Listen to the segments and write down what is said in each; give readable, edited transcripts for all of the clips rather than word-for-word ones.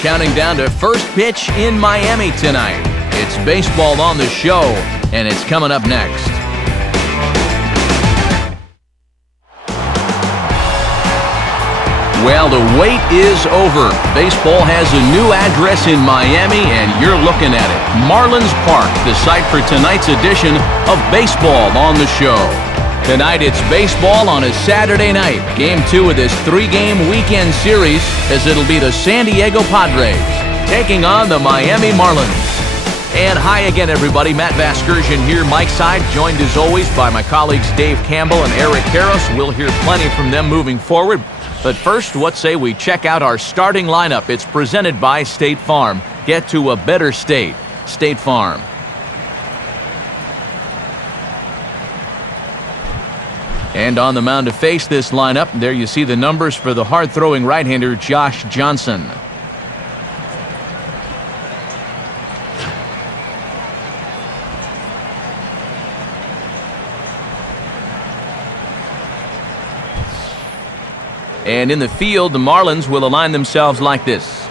counting down to first pitch in Miami tonight. It's baseball on the show, and it's coming up next. Well, the wait is over. Baseball has a new address in Miami, and you're looking at it. Marlins Park, the site for tonight's edition of Baseball on the Show. Tonight, it's baseball on a Saturday night. Game 2 of this 3-game weekend series, as it'll be the San Diego Padres taking on the Miami Marlins. And hi again, everybody. Matt Vasgersian here, Mike Side, joined as always by my colleagues Dave Campbell and Eric Harris. We'll hear plenty from them moving forward. But first, what say we check out our starting lineup? It's presented by State Farm. Get to a better state. State Farm. And on the mound to face this lineup, there you see the numbers for the hard-throwing right-hander Josh Johnson. And in the field, the Marlins will align themselves like this.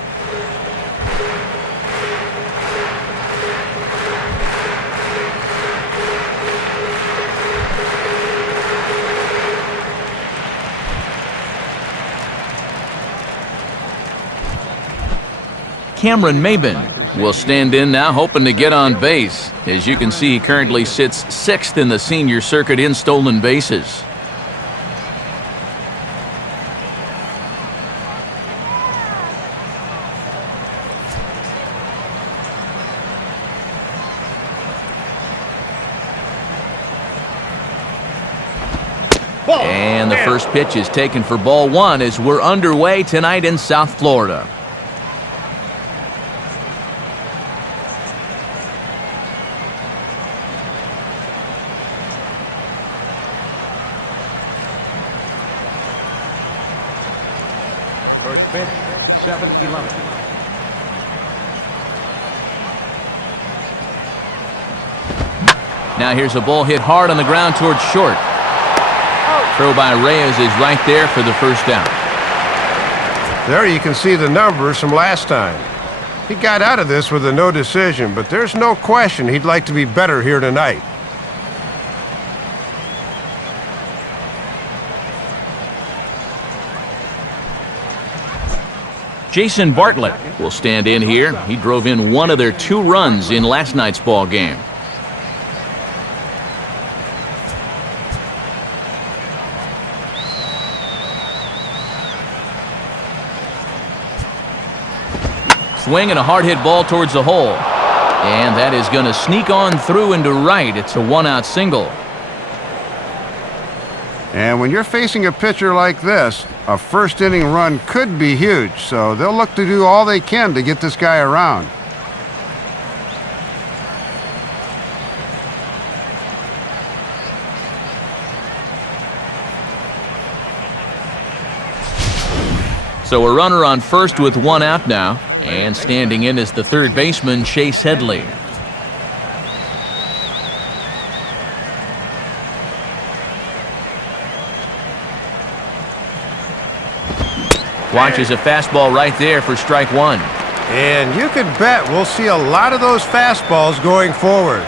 Cameron Maben will stand in now, hoping to get on base. As you can see, he currently sits 6th in the senior circuit in stolen bases. And the first pitch is taken for ball 1 as we're underway tonight in South Florida. First pitch, 7-11. Now here's a ball hit hard on the ground towards short. Throw by Reyes is right there for the first down. There you can see the numbers from last time. He got out of this with a no decision, but there's no question he'd like to be better here tonight. Jason Bartlett will stand in here. He drove in one of their 2 runs in last night's ball game. Swing and a hard hit ball towards the hole. And that is going to sneak on through into right. It's a 1-out single. And when you're facing a pitcher like this, a first-inning run could be huge, so they'll look to do all they can to get this guy around. So a runner on first with 1 out now. And standing in is the third baseman, Chase Headley. Watches a fastball right there for strike 1. And you could bet we'll see a lot of those fastballs going forward.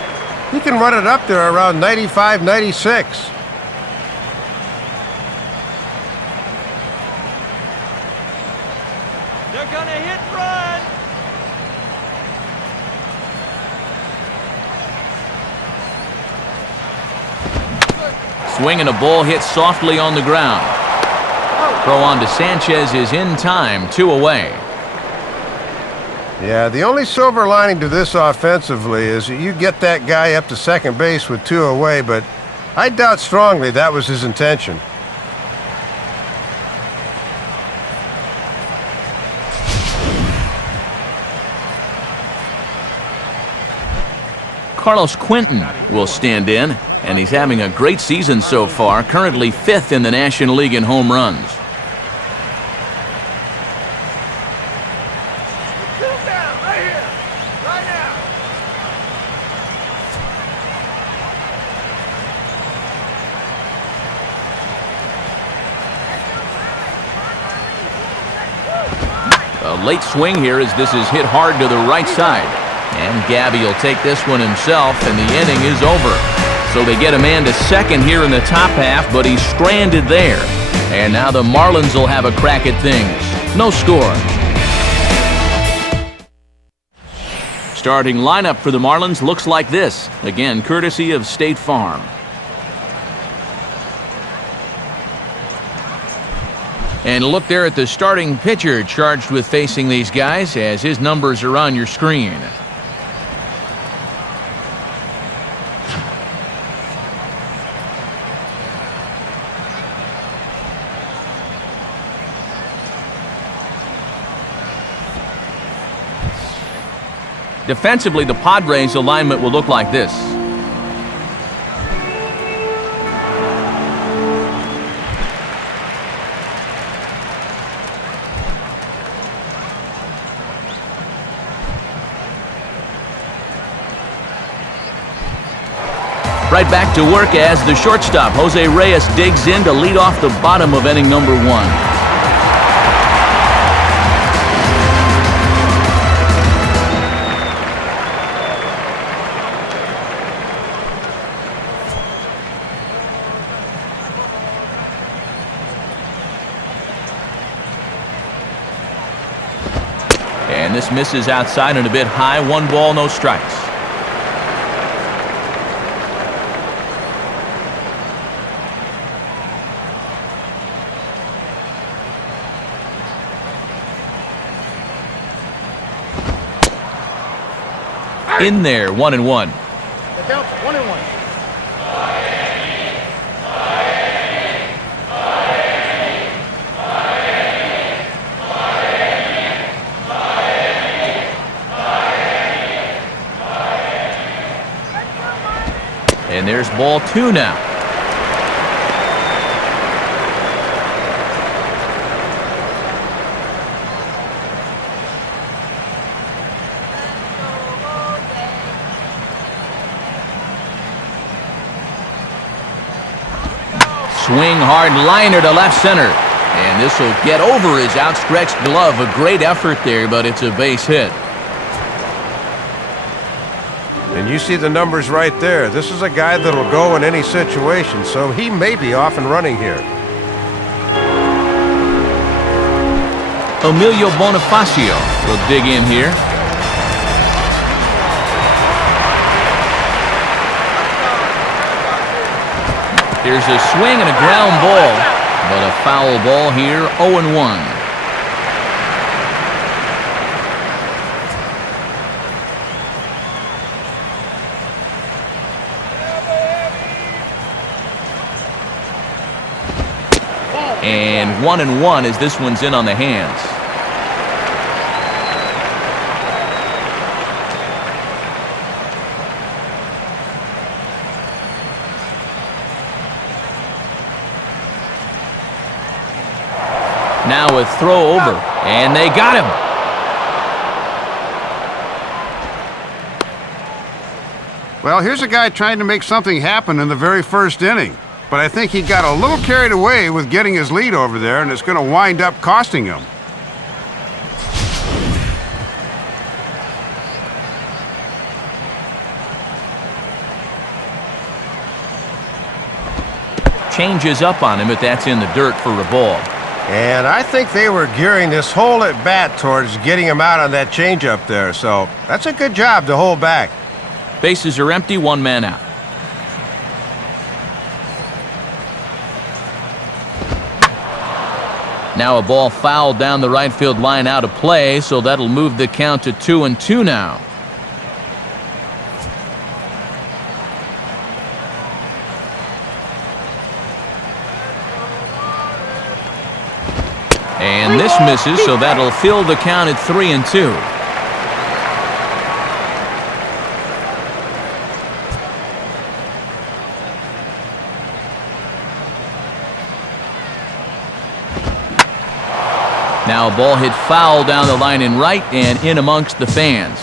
He can run it up there around 95, 96. They're gonna hit run. Swing and a ball hit softly on the ground. Throw on to Sanchez is in time, 2 away. Yeah, the only silver lining to this offensively is that you get that guy up to second base with 2 away, but I doubt strongly that was his intention. Carlos Quentin will stand in, and he's having a great season so far, currently 5th in the National League in home runs. A late swing here as this is hit hard to the right side. And Gabby will take this one himself, and the inning is over. So they get a man to second here in the top half, but he's stranded there. And now the Marlins will have a crack at things. No score. Starting lineup for the Marlins looks like this. Again, courtesy of State Farm. And look there at the starting pitcher charged with facing these guys as his numbers are on your screen. Defensively, the Padres' alignment will look like this. Right back to work as the shortstop, Jose Reyes, digs in to lead off the bottom of inning number 1. And this misses outside and a bit high. 1 ball, no strikes. In there, 1-1. The count 1-1. And there's ball 2 now. Swing hard liner to left center. And this will get over his outstretched glove. A great effort there, but it's a base hit. And you see the numbers right there. This is a guy that'll go in any situation, so he may be off and running here. Emilio Bonifacio will dig in here. There's a swing and a ground ball, but a foul ball here, 0-1. And 1-1 as this one's in on the hands. Now a throw over, and they got him. Well, here's a guy trying to make something happen in the very first inning. But I think he got a little carried away with getting his lead over there, and it's going to wind up costing him. Changes up on him, but that's in the dirt for a ball. And I think they were gearing this whole at-bat towards getting him out on that changeup there, so that's a good job to hold back. Bases are empty, 1 man out. Now a ball fouled down the right field line out of play, so that'll move the count to 2-2 now. And this misses, so that'll fill the count at 3-2. Now a ball hit foul down the line in right and in amongst the fans.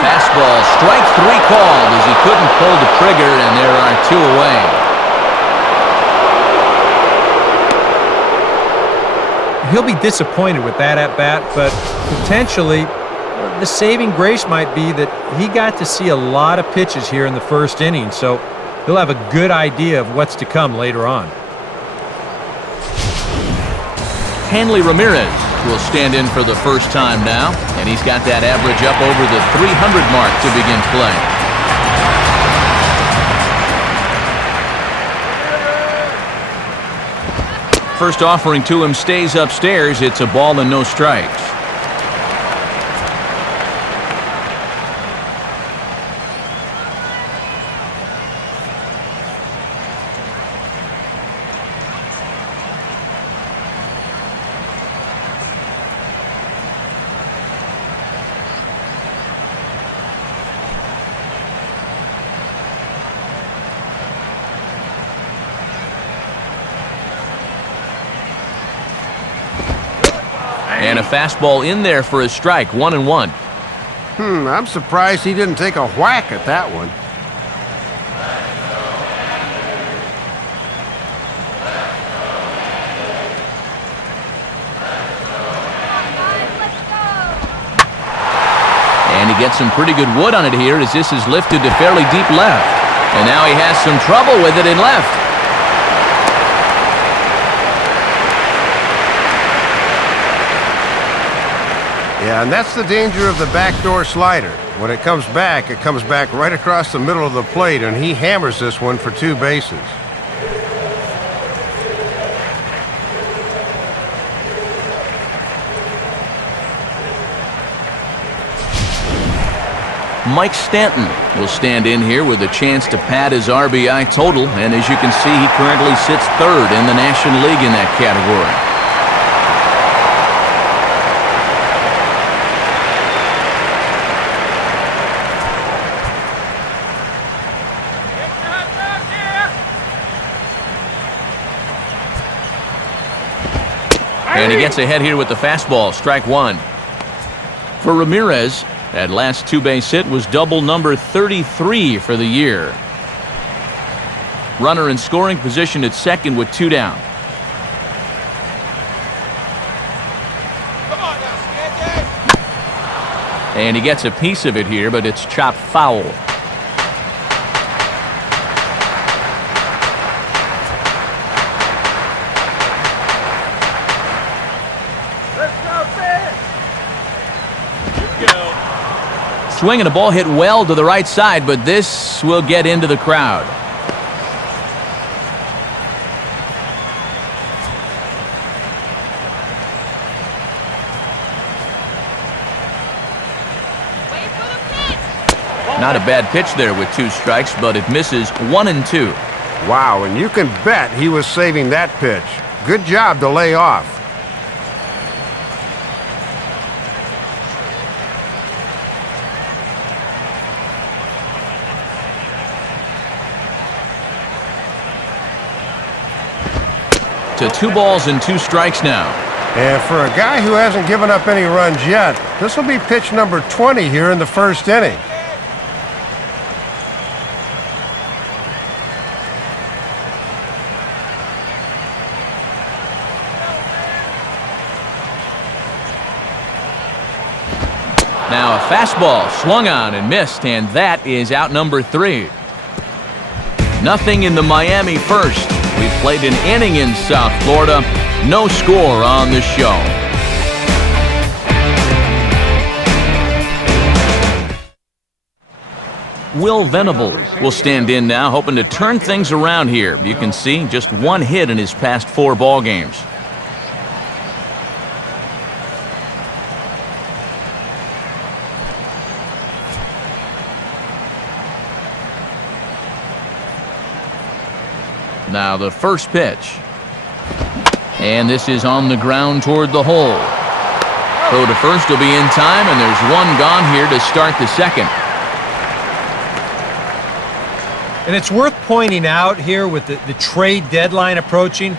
Fastball, strike 3. called as he couldn't pull the trigger, and there are 2 away. He'll be disappointed with that at-bat, but potentially the saving grace might be that he got to see a lot of pitches here in the first inning, so he'll have a good idea of what's to come later on. Hanley Ramirez will stand in for the first time now, and he's got that average up over the 300 mark to begin play. First offering to him stays upstairs. It's a ball and no strikes. And a fastball in there for a strike, 1-1. I'm surprised he didn't take a whack at that one. And he gets some pretty good wood on it here as this is lifted to fairly deep left. And now he has some trouble with it in left. Yeah, and that's the danger of the backdoor slider. When it comes back right across the middle of the plate, and he hammers this one for 2 bases. Mike Stanton will stand in here with a chance to pad his RBI total, and as you can see, he currently sits 3rd in the National League in that category. And he gets ahead here with the fastball, strike 1. For Ramirez, that last 2-base hit was double number 33 for the year. Runner in scoring position at second with 2 down. And he gets a piece of it here, but it's chopped foul. Swinging a ball hit well to the right side, but this will get into the crowd. Not a bad pitch there with 2 strikes, but it misses 1-2. Wow, and you can bet he was saving that pitch. Good job to lay off. To 2 balls and 2 strikes now. And for a guy who hasn't given up any runs yet, this will be pitch number 20 here in the first inning. Now a fastball swung on and missed, and that is out number 3. Nothing in the Miami first. We've played an inning in South Florida. No score on the show. Will Venable will stand in now, hoping to turn things around here. You can see just 1 hit in his past 4 ball games. Now the first pitch. And this is on the ground toward the hole. Throw to first will be in time, and there's 1 gone here to start the second. And it's worth pointing out here with the trade deadline approaching,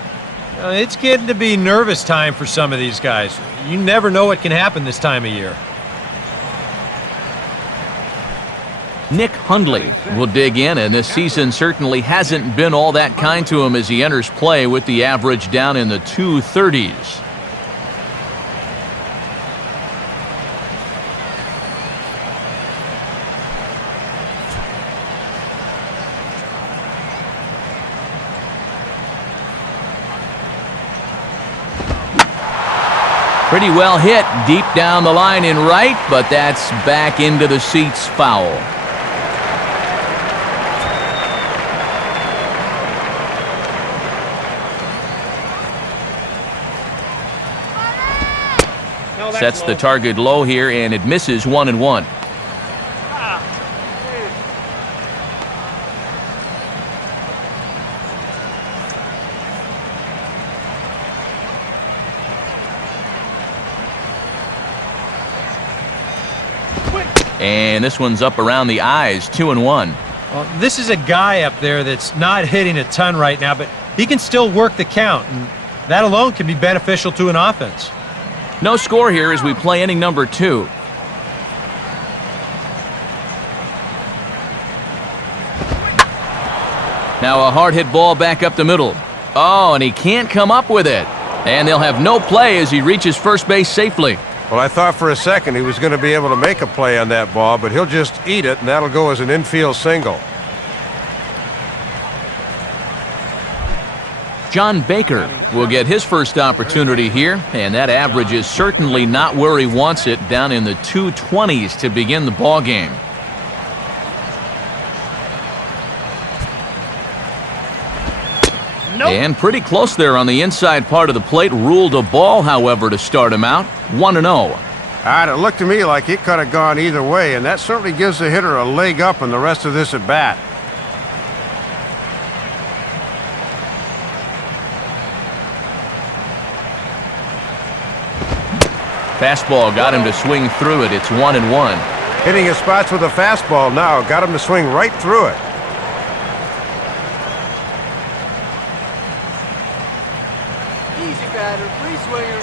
it's getting to be nervous time for some of these guys. You never know what can happen this time of year. Nick Hundley will dig in, and this season certainly hasn't been all that kind to him as he enters play with the average down in the 230s. Pretty well hit deep down the line in right, but that's back into the seats, foul. Sets the target low here, and it misses 1-1. And this one's up around the eyes, 2-1. Well, this is a guy up there that's not hitting a ton right now, but he can still work the count, and that alone can be beneficial to an offense. No score here as we play inning number 2. Now a hard hit ball back up the middle. Oh, and he can't come up with it. And they'll have no play as he reaches first base safely. Well, I thought for a second he was going to be able to make a play on that ball, but he'll just eat it, and that'll go as an infield single. John Baker will get his first opportunity here, and that average is certainly not where he wants it, down in the 220s to begin the ball game. Nope. And pretty close there on the inside part of the plate. Ruled a ball, however, to start him out. 1-0. It looked to me like it could have gone either way, and that certainly gives the hitter a leg up in the rest of this at bat. Fastball got him to swing through it. It's 1-1. Hitting his spots with a fastball now got him to swing right through it. Easy batter, free swinger.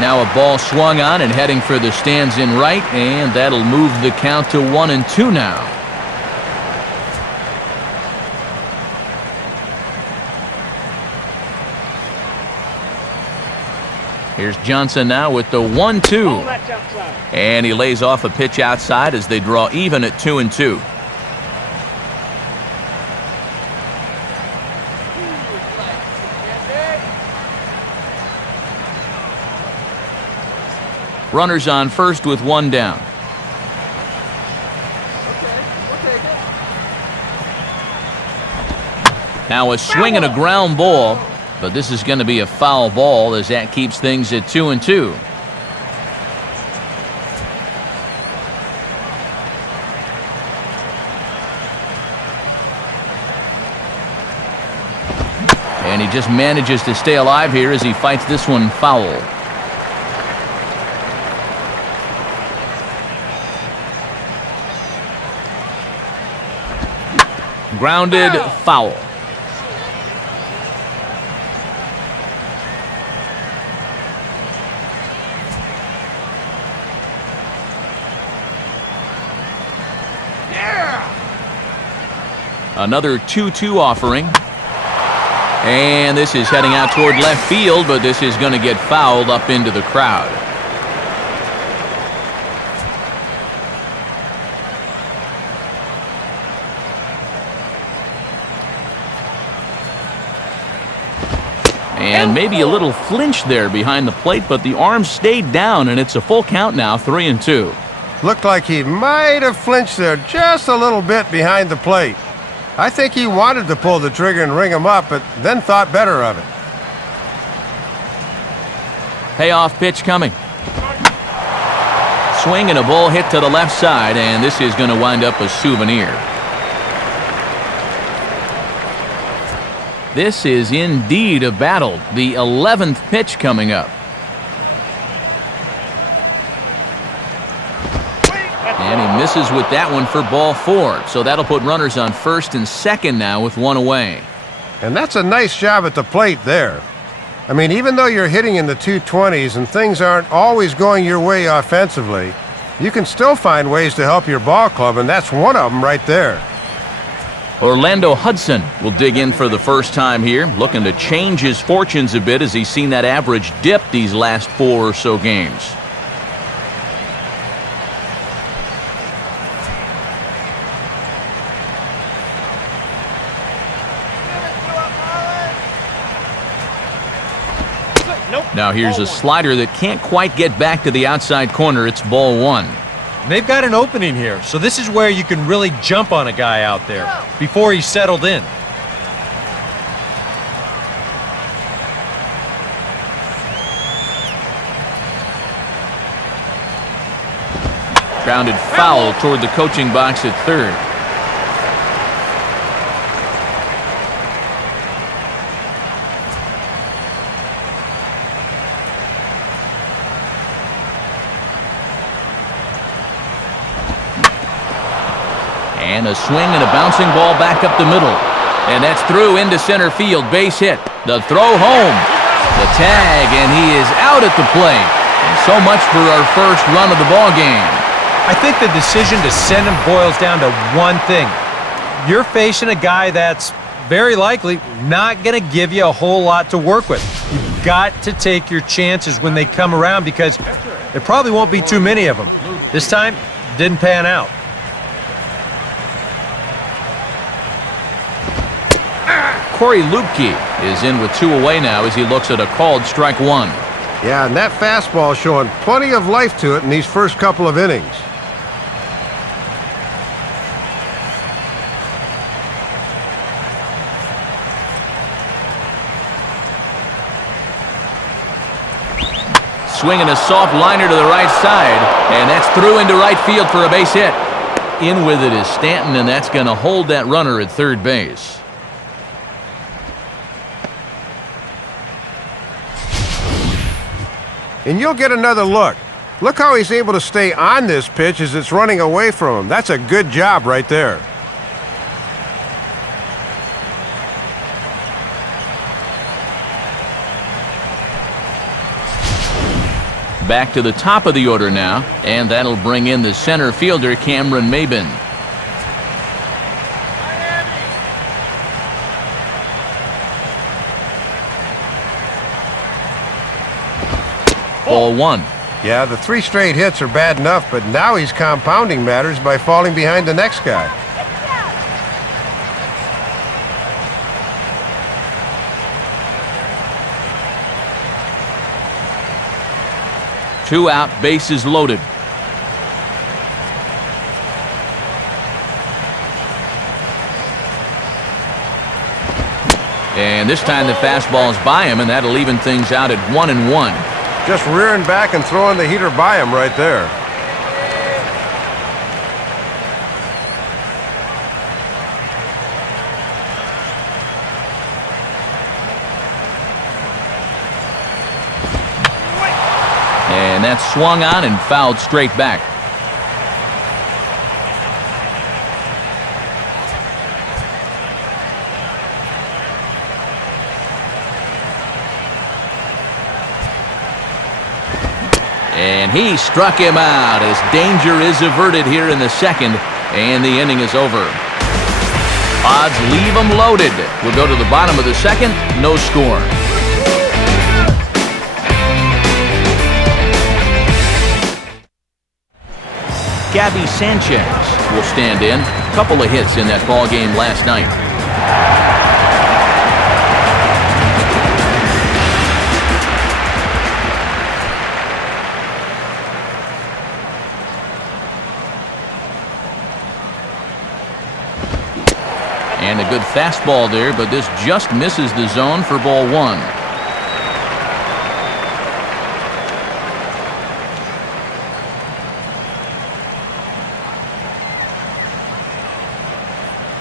Now a ball swung on and heading for the stands in right, and that'll move the count to 1-2 now. Here's Johnson now with the 1-2. And he lays off a pitch outside as they draw even at 2-2. Runners on first with one down. Now a swing and a ground ball, but this is going to be a foul ball as that keeps things at 2-2. And he just manages to stay alive here as he fights this one foul. Grounded, foul. Another 2-2 offering. And this is heading out toward left field, but this is going to get fouled up into the crowd. And maybe a little flinch there behind the plate, but the arm stayed down, and it's a full count now, 3-2. Looked like he might have flinched there just a little bit behind the plate. I think he wanted to pull the trigger and ring him up, but then thought better of it. Payoff pitch coming. Swing and a ball hit to the left side, and this is going to wind up a souvenir. This is indeed a battle. The 11th pitch coming up. And he misses with that one for ball 4. So that'll put runners on first and second now with one away. And that's a nice job at the plate there. I mean, even though you're hitting in the 220s and things aren't always going your way offensively, you can still find ways to help your ball club, and that's one of them right there. Orlando Hudson will dig in for the first time here, looking to change his fortunes a bit as he's seen that average dip these last 4 or so games. Now here's a slider that can't quite get back to the outside corner. It's ball 1. They've got an opening here, so this is where you can really jump on a guy out there before he's settled in. Grounded foul toward the coaching box at third. And a swing and a bouncing ball back up the middle. And that's through into center field. Base hit. The throw home. The tag, and he is out at the plate. And so much for our first run of the ball game. I think the decision to send him boils down to one thing. You're facing a guy that's very likely not going to give you a whole lot to work with. You've got to take your chances when they come around because there probably won't be too many of them. This time, didn't pan out. Corey Lupke is in with 2 away now as he looks at a called strike 1. Yeah, and that fastball showing plenty of life to it in these first couple of innings. Swinging a soft liner to the right side, and that's through into right field for a base hit. In with it is Stanton, and that's going to hold that runner at third base. And you'll get another look. Look how he's able to stay on this pitch as it's running away from him. That's a good job right there. Back to the top of the order now, and that'll bring in the center fielder, Cameron Maybin. Ball 1. Yeah, the 3 straight hits are bad enough, but now he's compounding matters by falling behind the next guy. Two out, bases loaded. And this time the fastball's by him, and that'll even things out at 1-1. Just rearing back and throwing the heater by him right there. And that's swung on and fouled straight back. And he struck him out as danger is averted here in the second, and the inning is over. Odds leave them loaded. We'll go to the bottom of the second, no score. Gabby Sanchez will stand in. Couple of hits in that ball game last night. And a good fastball there, but this just misses the zone for ball 1.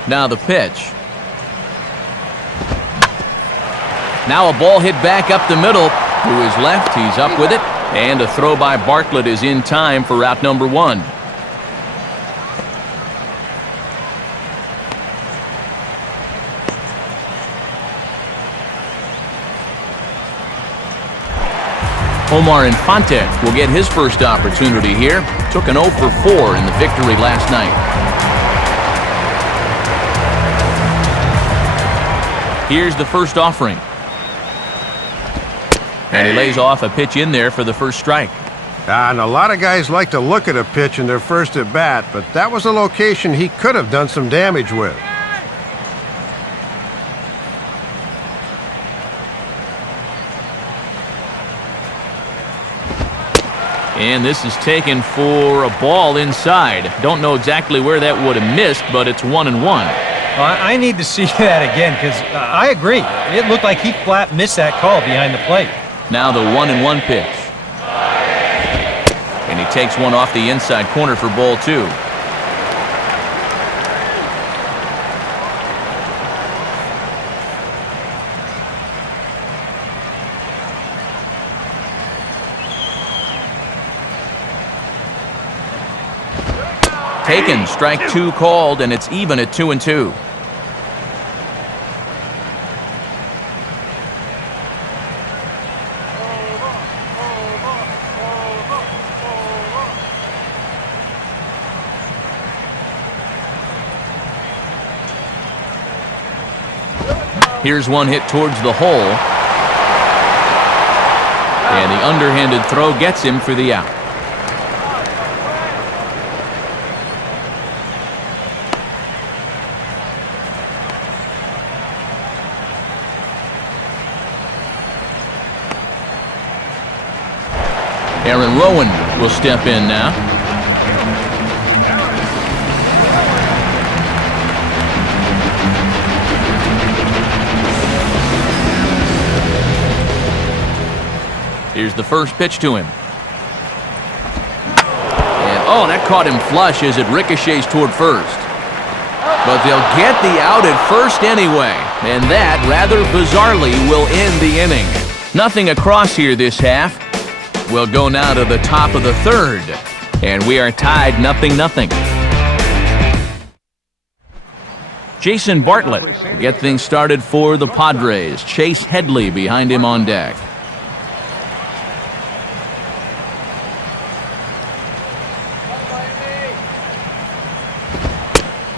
Now the pitch. Now a ball hit back up the middle. To his left, he's up with it. And a throw by Bartlett is in time for out number 1. Omar Infante will get his first opportunity here. Took an 0 for 4 in the victory last night. Here's the first offering. And he lays off a pitch in there for the first strike. And a lot of guys like to look at a pitch in their first at bat, but that was a location he could have done some damage with. And this is taken for a ball inside. Don't know exactly where that would have missed, but it's 1-1. I need to see that again because I agree. It looked like he flat missed that call behind the plate. Now the 1-1 pitch. And he takes one off the inside corner for ball 2. Taken, strike 2 called, and it's even at 2-2. Here's one hit towards the hole. And the underhanded throw gets him for the out. Aaron Rowan will step in now. Here's the first pitch to him. And oh, that caught him flush as it ricochets toward first. But they'll get the out at first anyway. And that, rather bizarrely, will end the inning. Nothing across here this half. We'll go now to the top of the third. And we are tied 0-0. Jason Bartlett will get things started for the Padres. Chase Headley behind him on deck.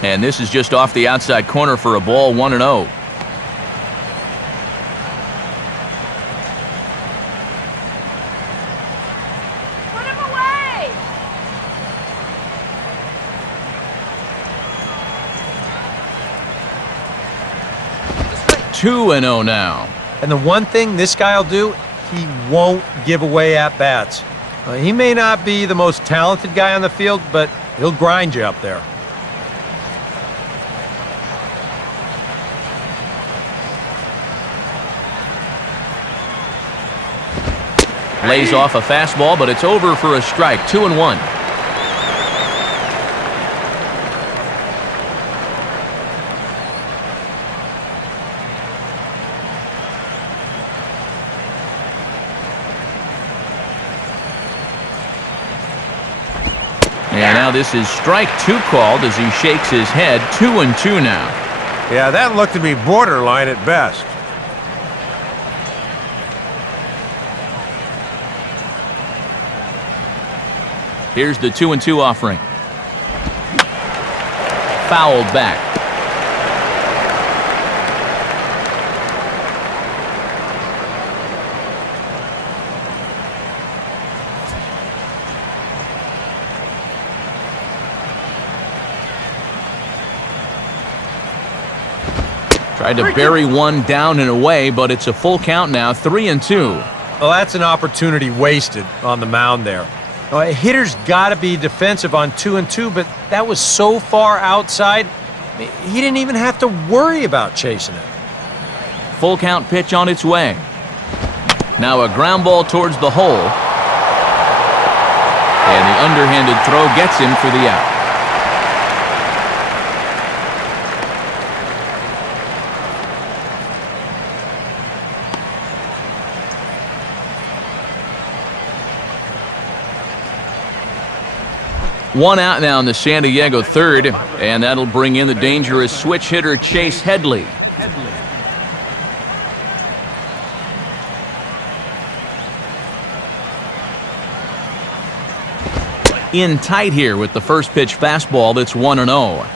And this is just off the outside corner for a ball, 1-0. Put him away! 2-0 now. And the one thing this guy will do, he won't give away at-bats. He may not be the most talented guy on the field, but he'll grind you up there. Lays off a fastball, but it's over for a strike. 2-1. And now this is strike 2 called as he shakes his head. 2-2 now. Yeah, that looked to be borderline at best. Here's the 2-2 offering. Fouled back. Tried to bury one down and away, but it's a full count now, 3-2. Well, that's an opportunity wasted on the mound there. A hitter's got to be defensive on 2-2, but that was so far outside, he didn't even have to worry about chasing it. Full count pitch on its way. Now a ground ball towards the hole. And the underhanded throw gets him for the out. One out now in the San Diego third, and that'll bring in the dangerous switch hitter Chase Headley. in tight here with the first pitch fastball that's 1-0.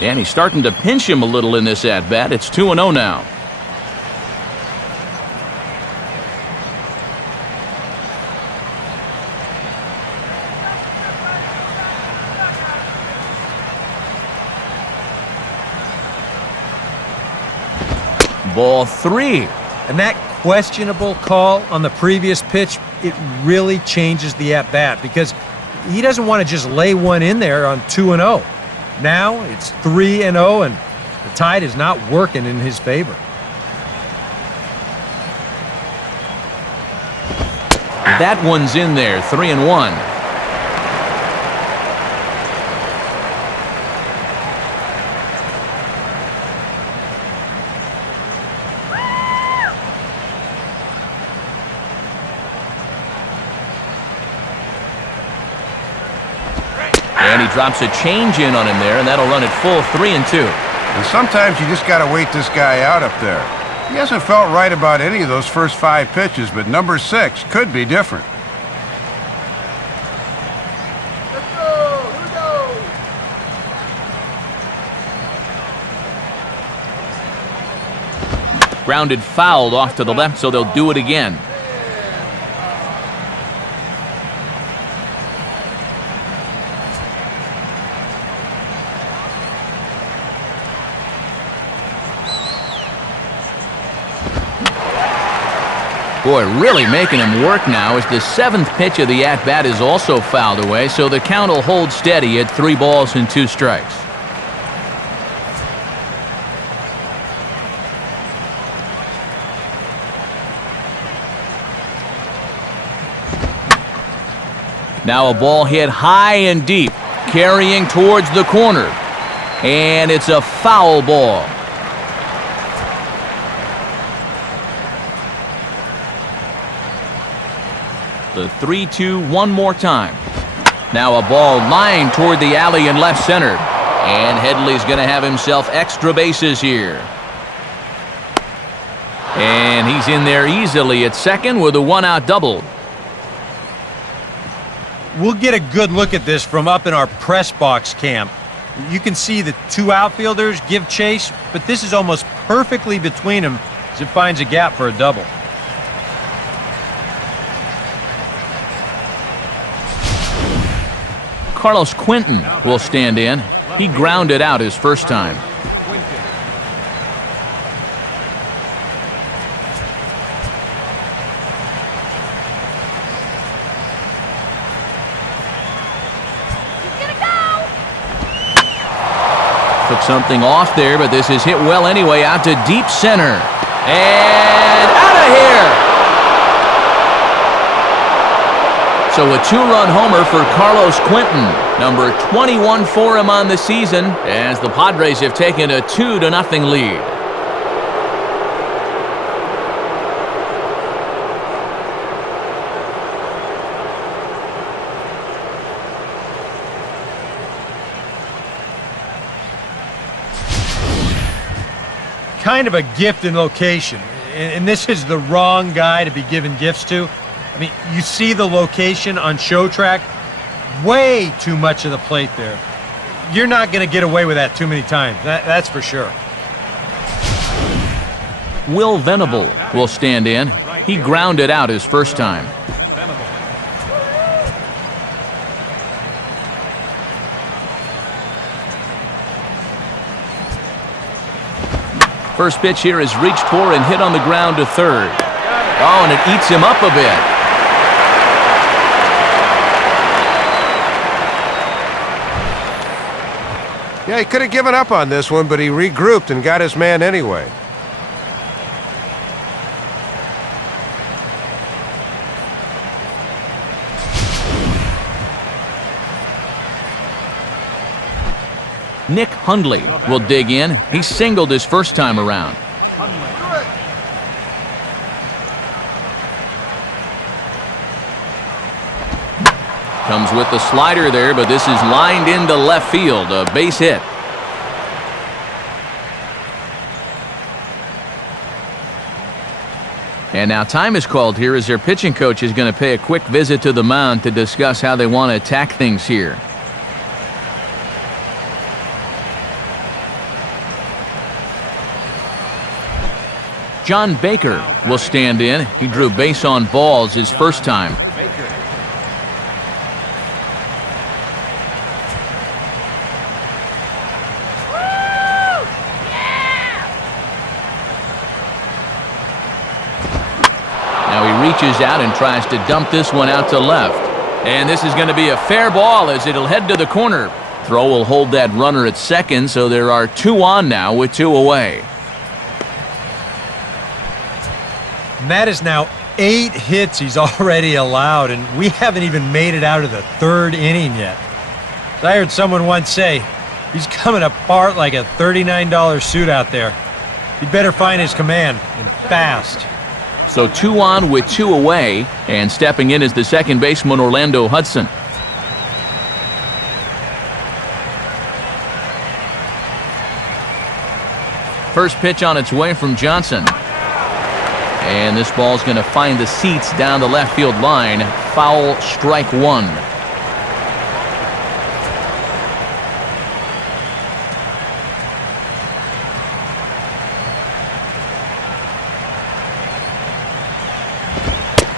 And he's starting to pinch him a little in this at-bat. It's 2-0 now. Ball 3. And that questionable call on the previous pitch, it really changes the at-bat because he doesn't want to just lay one in there on 2-0. Now it's 3-0, and the tide is not working in his favor. That one's in there, 3-1. And he drops a change in on him there, and that'll run it full 3-2. And sometimes you just got to wait this guy out up there. He hasn't felt right about any of those first 5 pitches, but number 6 could be different. Let's go! Who knows? Grounded fouled off to the left, so they'll do it again. Boy, really making him work now as the 7th pitch of the at-bat is also fouled away, so the count will hold steady at 3 balls and 2 strikes. Now a ball hit high and deep, carrying towards the corner. And it's a foul ball. The 3-2 one more time. Now a ball lined toward the alley in left center. And Headley's going to have himself extra bases here. And he's in there easily at second with a 1-out double. We'll get a good look at this from up in our press box cam. You can see the 2 outfielders give chase, but this is almost perfectly between them as it finds a gap for a double. Carlos Quentin will stand in. He grounded out his first time. Took something off there, but this is hit well anyway, out to deep center. And out of here! So a 2-run homer for Carlos Quentin, number 21 for him on the season, as the Padres have taken a 2-0 lead. Kind of a gift in location, and this is the wrong guy to be giving gifts to. I mean, you see the location on Show Track, way too much of the plate there. You're not going to get away with that too many times, that's for sure. Will Venable will stand in. He grounded out his first time. First pitch here is reached for and hit on the ground to third. Oh, and it eats him up a bit. Yeah, he could have given up on this one, but he regrouped and got his man anyway. Nick Hundley will dig in. He singled his first time around. Comes with the slider there, but this is lined into left field. A base hit. And now time is called here as their pitching coach is going to pay a quick visit to the mound to discuss how they want to attack things here. John Baker will stand in. He drew base on balls his first time. Reaches out and tries to dump this one out to left. And this is going to be a fair ball as it'll head to the corner. Throw will hold that runner at second, so there are 2 on now with 2 away. And that is now 8 hits he's already allowed, and we haven't even made it out of the 3rd inning yet. I heard someone once say, he's coming apart like a $39 suit out there. He'd better find his command, and fast. So 2 on with 2 away, and stepping in is the second baseman, Orlando Hudson. First pitch on its way from Johnson. And this ball's going to find the seats down the left field line. Foul, strike 1.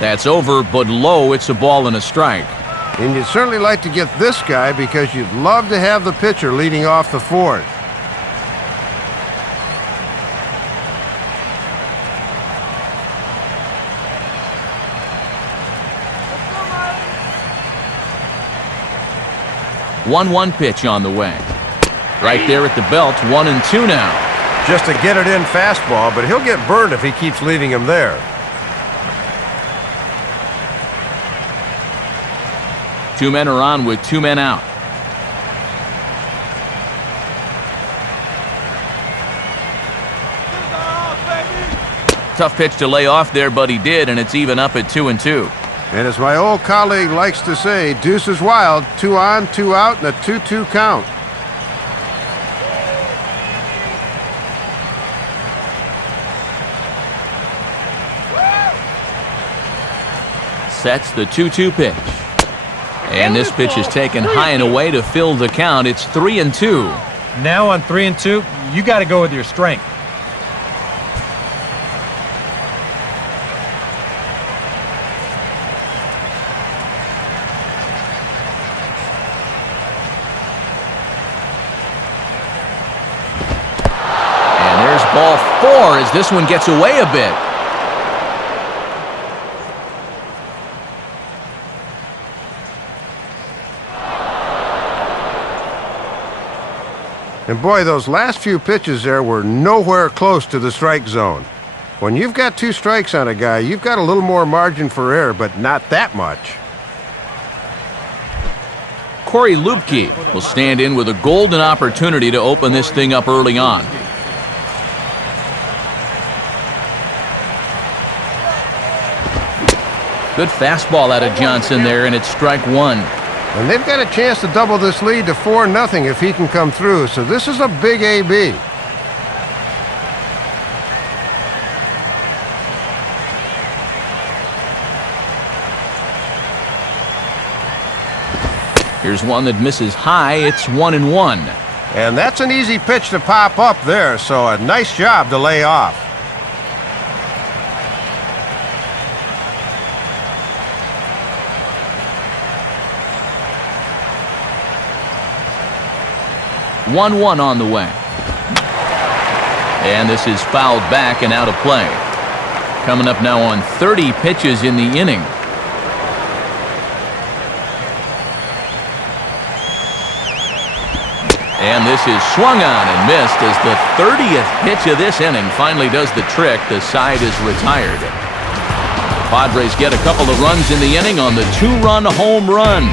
That's over, but low. It's a ball and a strike. And you'd certainly like to get this guy because you'd love to have the pitcher leading off the 4th. Let's go, Marlins. 1-1 pitch on the way. Right there at the belt, 1-2 now. Just a get-it-in fastball, but he'll get burned if he keeps leaving him there. 2 men are on with 2 men out. Tough pitch to lay off there, but he did, and it's even up at 2-2. And as my old colleague likes to say, deuce is wild, 2 on, 2 out, and a 2-2 count. Sets the 2-2 pitch. And this pitch is taken high and away to fill the count. It's 3-2. Now on 3-2, you got to go with your strength. And there's ball 4 as this one gets away a bit. And boy, those last few pitches there were nowhere close to the strike zone. When you've got 2 strikes on a guy, you've got a little more margin for error, but not that much. Corey Lupke will stand in with a golden opportunity to open this thing up early on. Good fastball out of Johnson there, and it's strike 1. And they've got a chance to double this lead to 4-0 if he can come through, so this is a big AB. Here's one that misses high. It's 1-1. And that's an easy pitch to pop up there, so a nice job to lay off. One on the way. And this is fouled back and out of play. Coming up now on 30 pitches in the inning. And this is swung on and missed as the 30th pitch of this inning finally does the trick. The side is retired. The Padres get a couple of runs in the inning on the 2-run home run.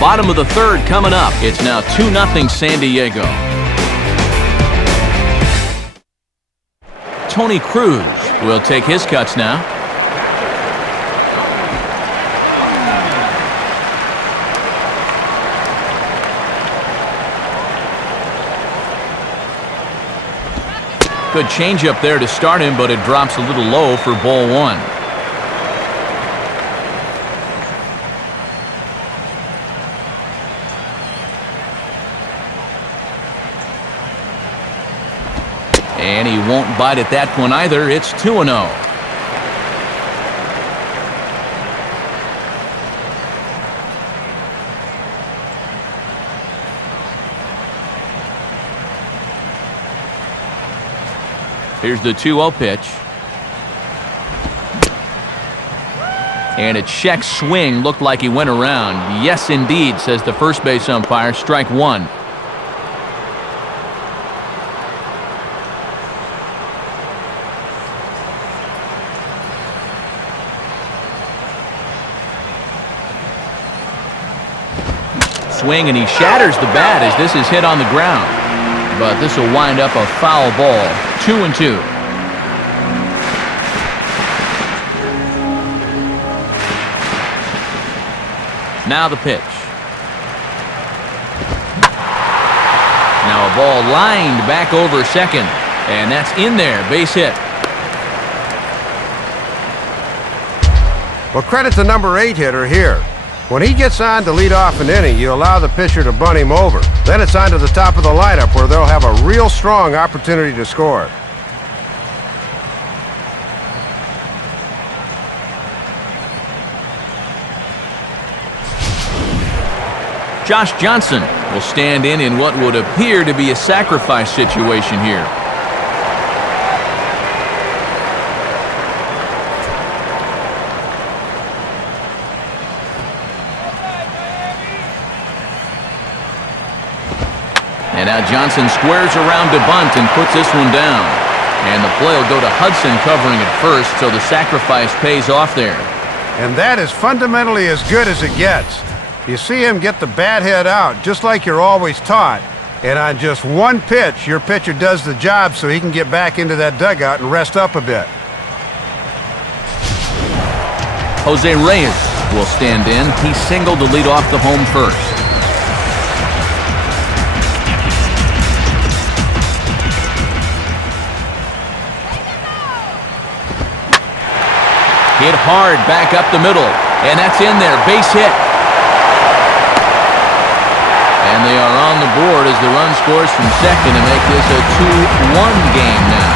Bottom of the 3rd coming up. It's now 2-0 San Diego. Tony Cruz will take his cuts now. Good changeup there to start him, but it drops a little low for ball one. And he won't bite at that one either. It's 2-0. Here's the 2-0 pitch. And a check swing looked like he went around. Yes, indeed, says the first base umpire. Strike one. Swing, and he shatters the bat as this is hit on the ground. But this will wind up a foul ball. 2-2. Now the pitch. Now a ball lined back over second. And that's in there. Base hit. Well, credit to number 8 hitter here. When he gets on to lead off an inning, you allow the pitcher to bunt him over. Then it's on to the top of the lineup where they'll have a real strong opportunity to score. Josh Johnson will stand in what would appear to be a sacrifice situation here. And now Johnson squares around to bunt and puts this one down. And the play will go to Hudson covering at first, so the sacrifice pays off there. And that is fundamentally as good as it gets. You see him get the bat head out, just like you're always taught. And on just one pitch, your pitcher does the job so he can get back into that dugout and rest up a bit. Jose Reyes will stand in. He singled to lead off the home first. Hit hard back up the middle, and that's in there. Base hit. And they are on the board as the run scores from second to make this a 2-1 game now.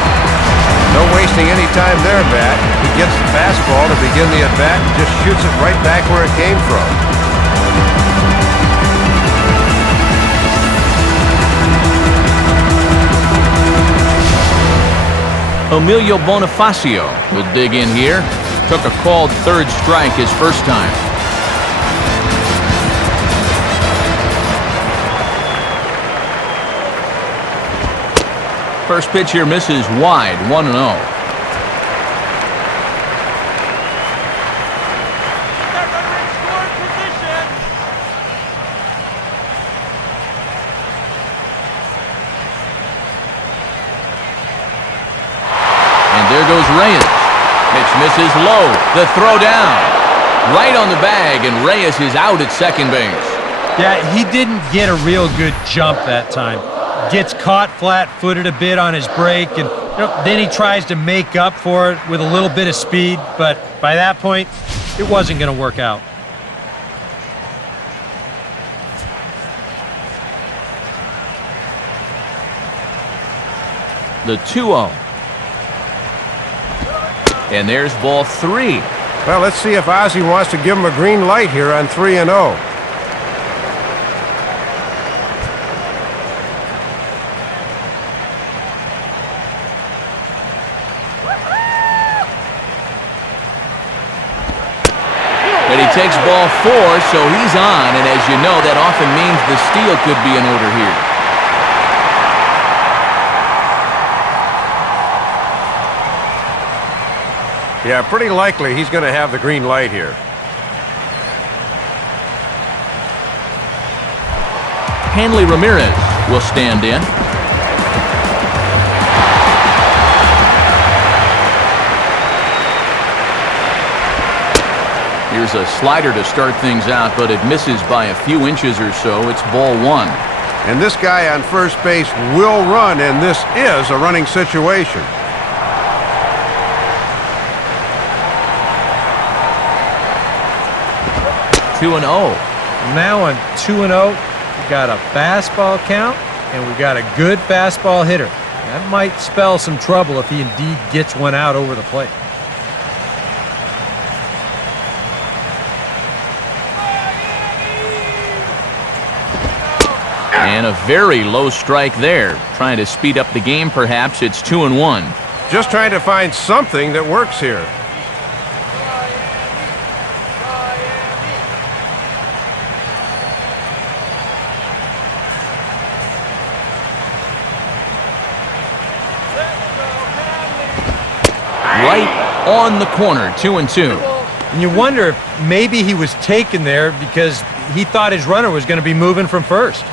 No wasting any time there, Bat. He gets the fastball to begin the at-bat and just shoots it right back where it came from. Emilio Bonifacio will dig in here. Took a called third strike his first time. First pitch here misses wide, 1-0. And there goes Reyes. Pitch misses low. The throw down. Right on the bag, and Reyes is out at second base. Yeah, he didn't get a real good jump that time. Gets caught flat-footed a bit on his break, and then he tries to make up for it with a little bit of speed, but by that point, it wasn't going to work out. The 2-0. And there's ball 3. Well, let's see if Ozzie wants to give him a green light here on 3-0. And he takes ball 4, so he's on, and as you know, that often means the steal could be in order here. Yeah, pretty likely he's going to have the green light here. Hanley Ramirez will stand in. Here's a slider to start things out, but it misses by a few inches or so. It's ball 1. And this guy on first base will run, and this is a running situation. Two and 0. Now on 2-0, we got a fastball count, and we got a good fastball hitter. That might spell some trouble if he indeed gets one out over the plate. And a very low strike there. Trying to speed up the game, perhaps. It's 2-1. Just trying to find something that works here. Right on the corner, 2-2. And you wonder if maybe he was taken there because he thought his runner was going to be moving from first.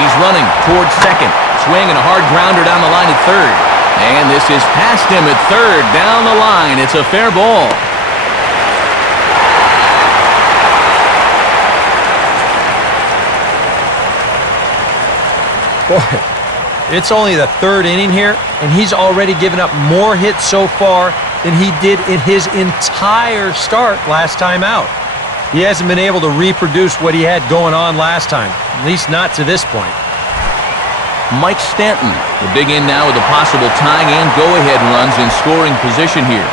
He's running towards second. Swing and a hard grounder down the line at third. And this is past him at third. Down the line. It's a fair ball. Boy, it's only the third inning here, and he's already given up more hits so far than he did in his entire start last time out. He hasn't been able to reproduce what he had going on last time, at least not to this point. Mike Stanton, the big in now with the possible tying and go-ahead runs in scoring position here.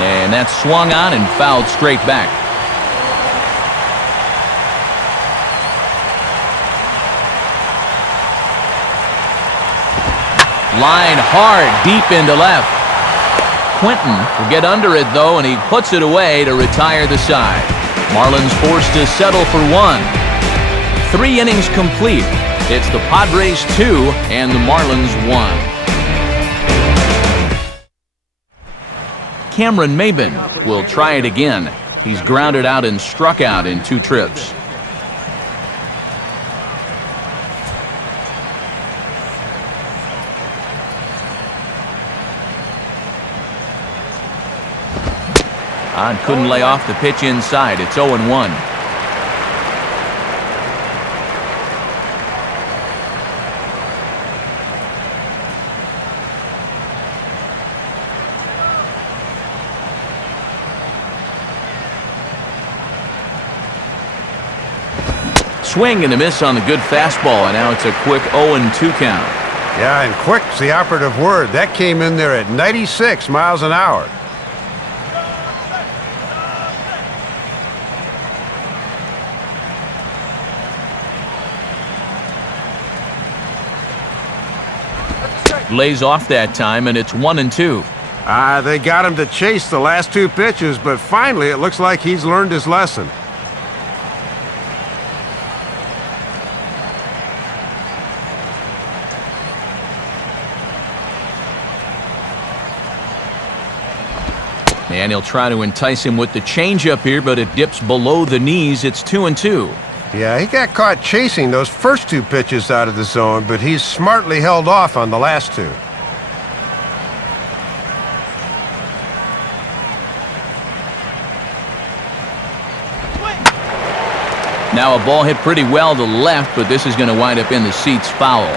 And that's swung on and fouled straight back. Line hard, deep into left. Quentin will get under it, though, and he puts it away to retire the side. Marlins forced to settle for one. 3 innings complete. It's the Padres 2 and the Marlins 1. Cameron Maben will try it again. He's grounded out and struck out in 2 trips. Couldn't lay off the pitch inside. It's 0-1. Swing and a miss on the good fastball, and now it's a quick 0-2 count. Yeah, and quick's the operative word. That came in there at 96 miles an hour. Lays off that time, and it's 1-2. They got him to chase the last 2 pitches, but finally it looks like he's learned his lesson. And he'll try to entice him with the changeup here, but it dips below the knees. It's 2-2. Yeah, he got caught chasing those first 2 pitches out of the zone, but he's smartly held off on the last 2. Now a ball hit pretty well to left, but this is going to wind up in the seats foul.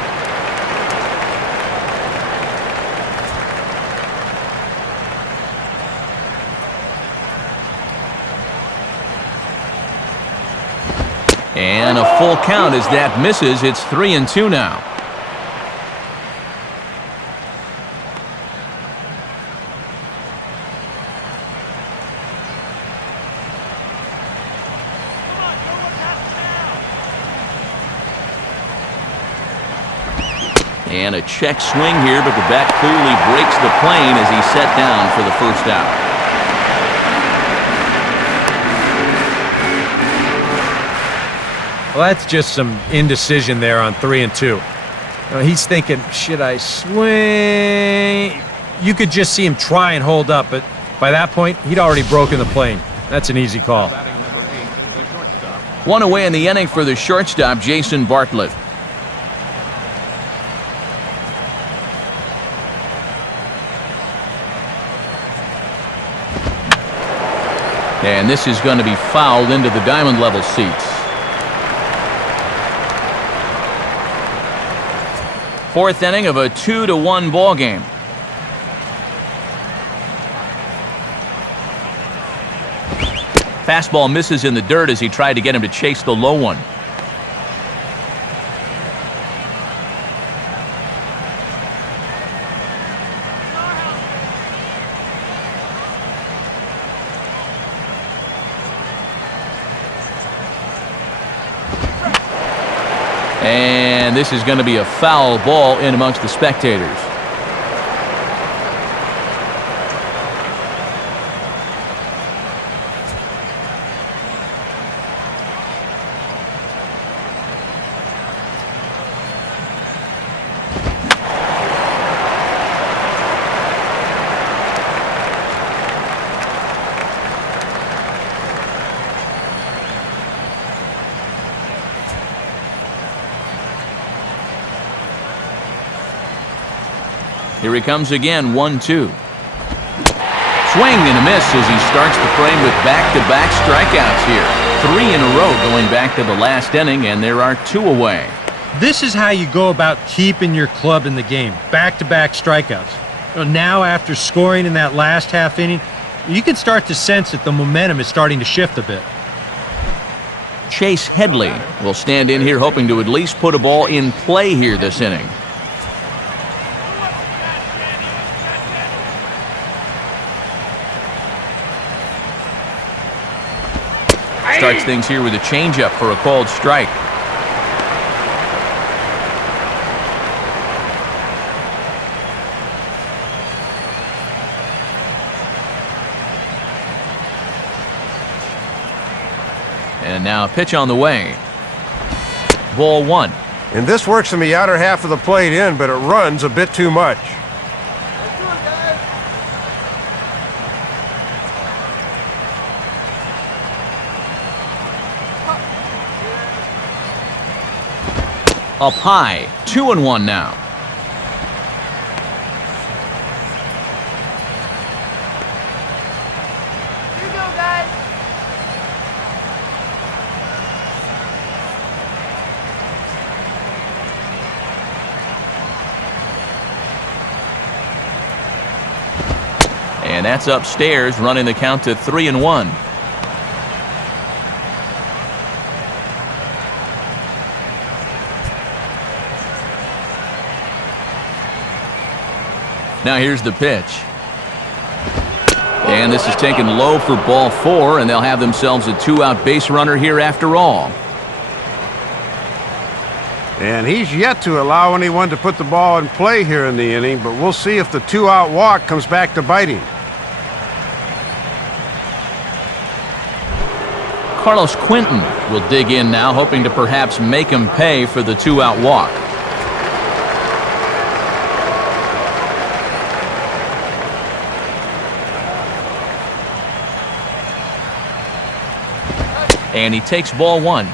And a full count as that misses. It's 3-2 now. And a check swing here, but the bat clearly breaks the plane as he's set down for the first out. Well, that's just some indecision there on 3-2. You know, he's thinking, should I swing? You could just see him try and hold up, but by that point, he'd already broken the plane. That's an easy call. One away in the inning for the shortstop, Jason Bartlett. And this is going to be fouled into the diamond level seats. Fourth inning of a 2-1 ball game. Fastball misses in the dirt as he tried to get him to chase the low one. And this is going to be a foul ball in amongst the spectators. Here he comes again, 1-2. Swing and a miss as he starts the frame with back-to-back strikeouts here. 3 in a row going back to the last inning, and there are 2 away. This is how you go about keeping your club in the game. Back-to-back strikeouts. Now, after scoring in that last half inning, you can start to sense that the momentum is starting to shift a bit. Chase Headley will stand in here hoping to at least put a ball in play here this inning. Starts things here with a changeup for a called strike. And now a pitch on the way. Ball 1. And this works in the outer half of the plate in, but it runs a bit too much. Up high, 2-1 now. Here you go, guys. And that's upstairs, running the count to 3-1. Now here's the pitch. And this is taken low for ball 4, and they'll have themselves a 2-out base runner here after all. And he's yet to allow anyone to put the ball in play here in the inning, but we'll see if the 2-out walk comes back to bite him. Carlos Quinton will dig in now, hoping to perhaps make him pay for the 2-out walk. And he takes ball 1.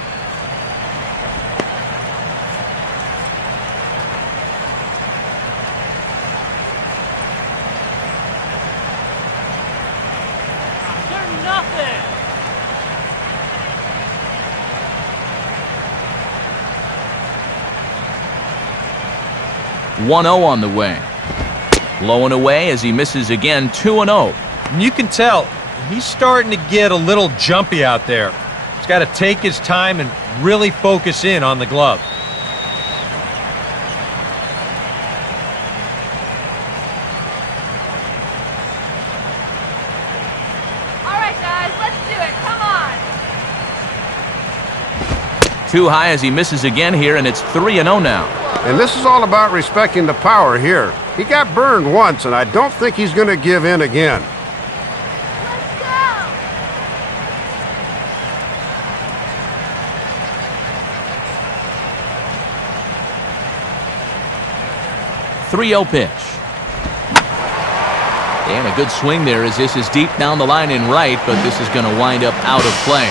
You're nothing. One 1-0 on the way. Low and away as he misses again, 2-0. And you can tell he's starting to get a little jumpy out there. He's got to take his time and really focus in on the glove. All right, guys, let's do it. Come on. Too high as he misses again here, and it's 3-0 now. And this is all about respecting the power here. He got burned once, and I don't think he's going to give in again. Let's go. 3-0 pitch. And a good swing there as this is deep down the line in right, but this is going to wind up out of play.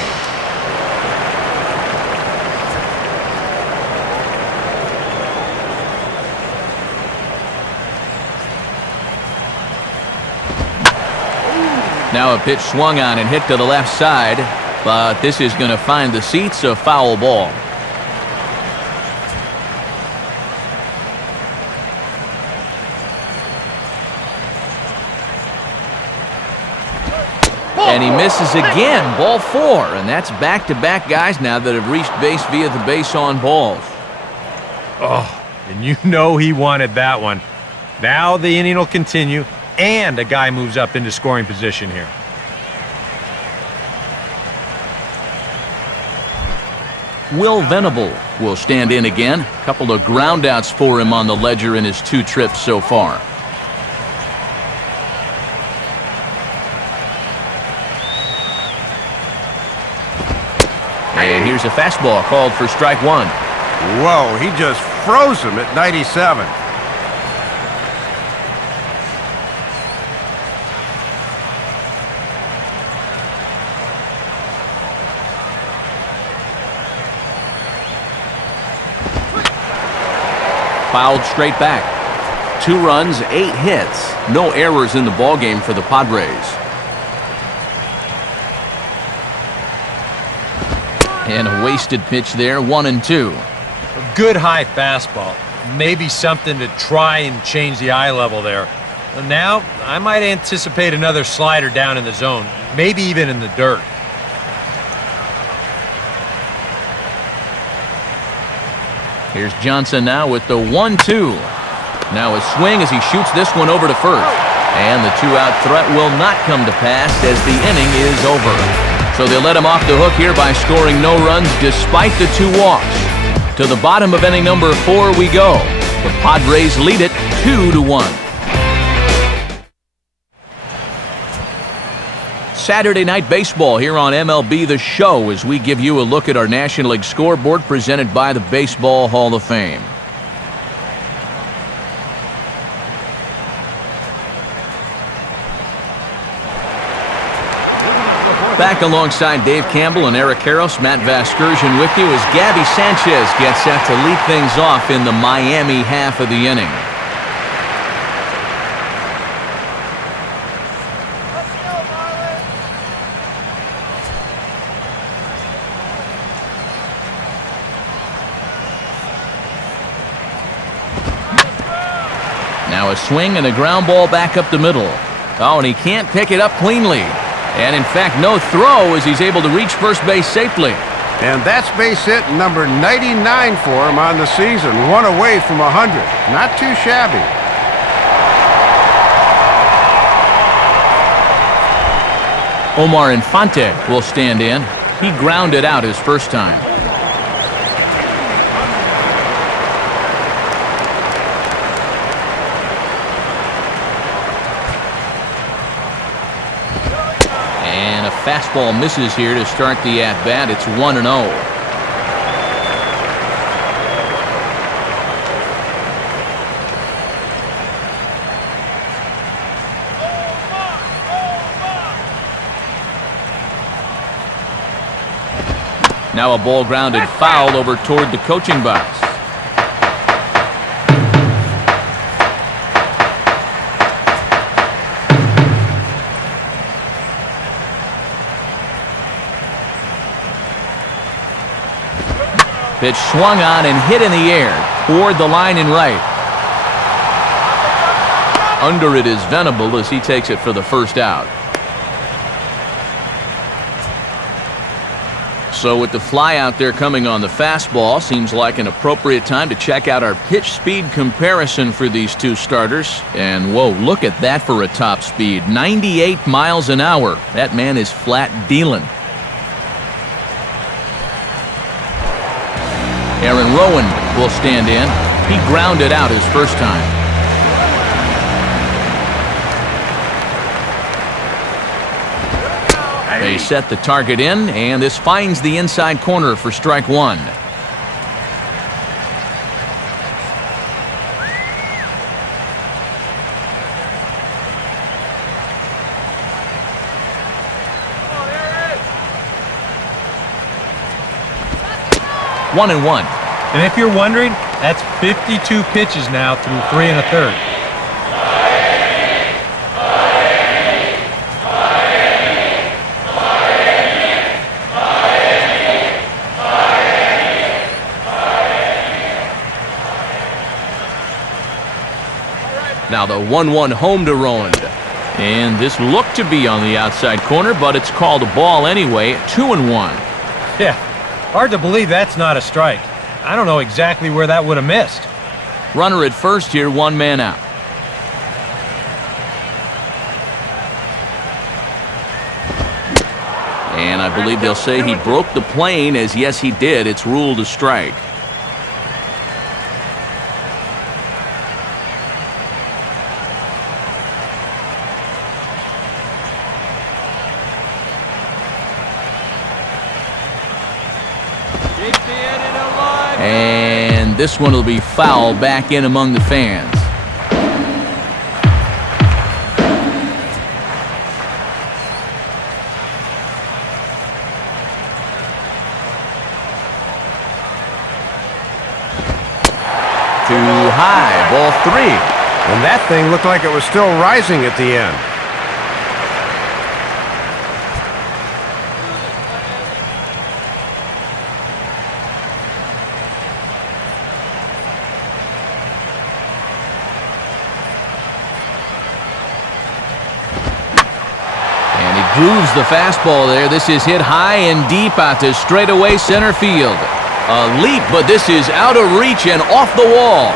Now a pitch swung on and hit to the left side, but this is going to find the seats, a foul ball. And he misses again, ball 4, and that's back-to-back guys now that have reached base via the base on balls. Oh, and you know he wanted that one. Now the inning will continue, and a guy moves up into scoring position here. Will Venable will stand in again. A couple of groundouts for him on the ledger in his 2 trips so far. And here's a fastball called for strike 1. Whoa, he just froze him at 97. Fouled straight back. 2 runs, 8 hits. No errors in the ballgame for the Padres. And a wasted pitch there, 1-2. A good high fastball. Maybe something to try and change the eye level there. And now, I might anticipate another slider down in the zone, maybe even in the dirt. Here's Johnson now with the 1-2. Now a swing as he shoots this one over to first. And the 2-out threat will not come to pass as the inning is over. So they let him off the hook here by scoring no runs despite the 2 walks. To the bottom of inning number 4 we go. The Padres lead it 2-1. Saturday Night Baseball here on MLB The Show as we give you a look at our National League scoreboard presented by the Baseball Hall of Fame. Back alongside Dave Campbell and Eric Harris, Matt Vasgersian with you as Gabby Sanchez gets set to lead things off in the Miami half of the inning. Let's go, Marlins! Now a swing and a ground ball back up the middle. Oh, and he can't pick it up cleanly. And in fact, no throw as he's able to reach first base safely. And that's base hit number 99 for him on the season. 1 away from 100. Not too shabby. Omar Infante will stand in. He grounded out his first time. Fastball misses here to start the at-bat. It's 1-0. Now a ball grounded foul over toward the coaching box. Pitch swung on and hit in the air toward the line in right. Under it is Venable as he takes it for the first out. So with the fly out there coming on the fastball, seems like an appropriate time to check out our pitch speed comparison for these 2 starters. And whoa, look at that for a top speed. 98 miles an hour. That man is flat dealing. Aaron Rowan will stand in. He grounded out his first time. They set the target in, and this finds the inside corner for strike 1. 1-1. And if you're wondering, that's 52 pitches now through 3 1/3. Now the 1-1 home to Rowand. And this looked to be on the outside corner, but it's called a ball anyway. 2-1. Yeah, hard to believe that's not a strike. I don't know exactly where that would have missed. Runner at first here, 1 man out. And I believe they'll say he broke the plane, as yes he did. It's ruled a strike. And this one will be foul back in among the fans. Too high, ball 3. And that thing looked like it was still rising at the end. Grooves the fastball there. This is hit high and deep out to straightaway center field. A leap, but this is out of reach and off the wall.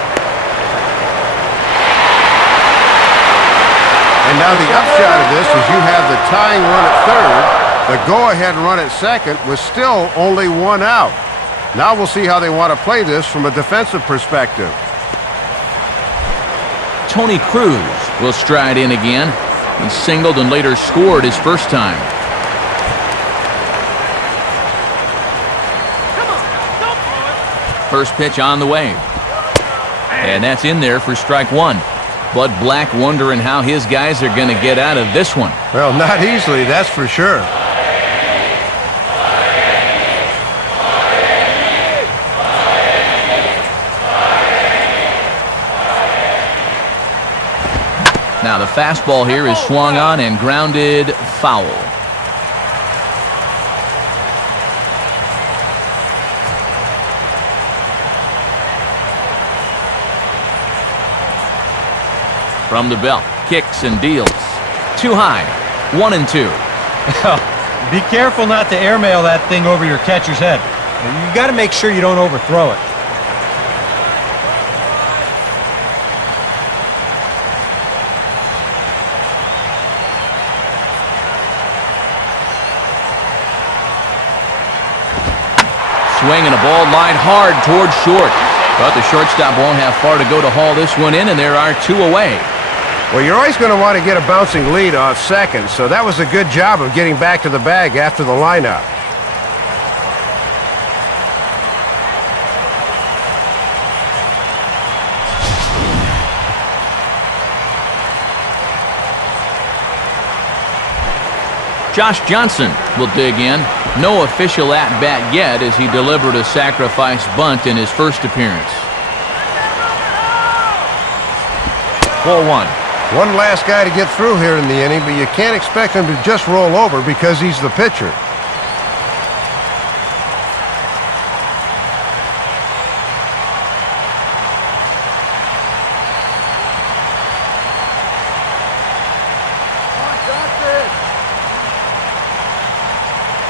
And now the upshot of this is you have the tying run at third. The go-ahead run at second was still only 1 out. Now we'll see how they want to play this from a defensive perspective. Tony Cruz will stride in again. He singled and later scored his first time. First pitch on the way. And that's in there for strike 1. Bud Black wondering how his guys are going to get out of this one. Well, not easily, that's for sure. Now the fastball here is swung on and grounded foul. From the belt, kicks and deals. Too high, 1-2. Be careful not to airmail that thing over your catcher's head. You got to make sure you don't overthrow it. Swinging a ball line hard towards short. But the shortstop won't have far to go to haul this one in, and there are 2 away. Well, you're always going to want to get a bouncing lead off second, so that was a good job of getting back to the bag after the lineup. Josh Johnson will dig in. No official at-bat yet as he delivered a sacrifice bunt in his first appearance. Ball 1. One last guy to get through here in the inning, but you can't expect him to just roll over because he's the pitcher.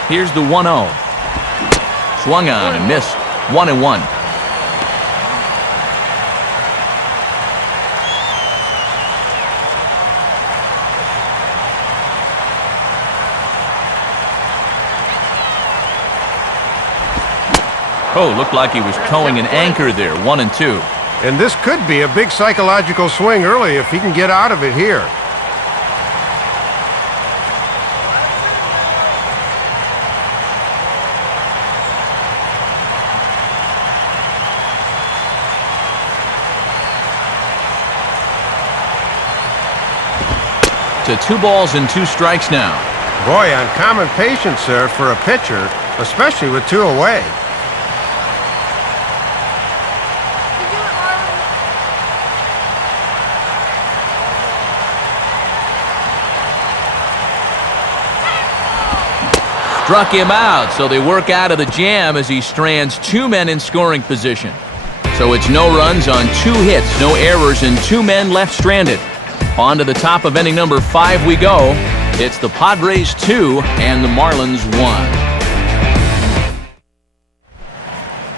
Here's the 1-0. Swung on and missed. 1-1. Oh, looked like he was towing an anchor there. 1-2. And this could be a big psychological swing early if he can get out of it here. To 2 balls and 2 strikes now. Boy, uncommon patience there for a pitcher, especially with 2 away. Struck him out, so they work out of the jam as he strands 2 men in scoring position. So it's no runs on 2 hits, no errors, and 2 men left stranded. On to the top of inning number 5 we go. It's the Padres 2 and the Marlins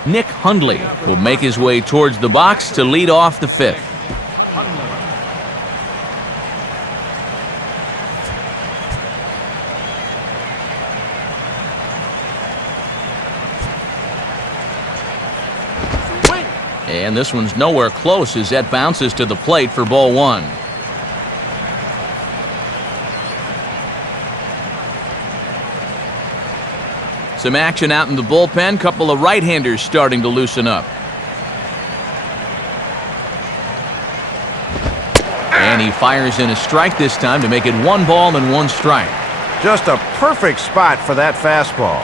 1. Nick Hundley will make his way towards the box to lead off the 5th. And this one's nowhere close as that bounces to the plate for ball 1. Some action out in the bullpen. Couple of right-handers starting to loosen up. And he fires in a strike this time to make it 1 ball and 1 strike. Just a perfect spot for that fastball.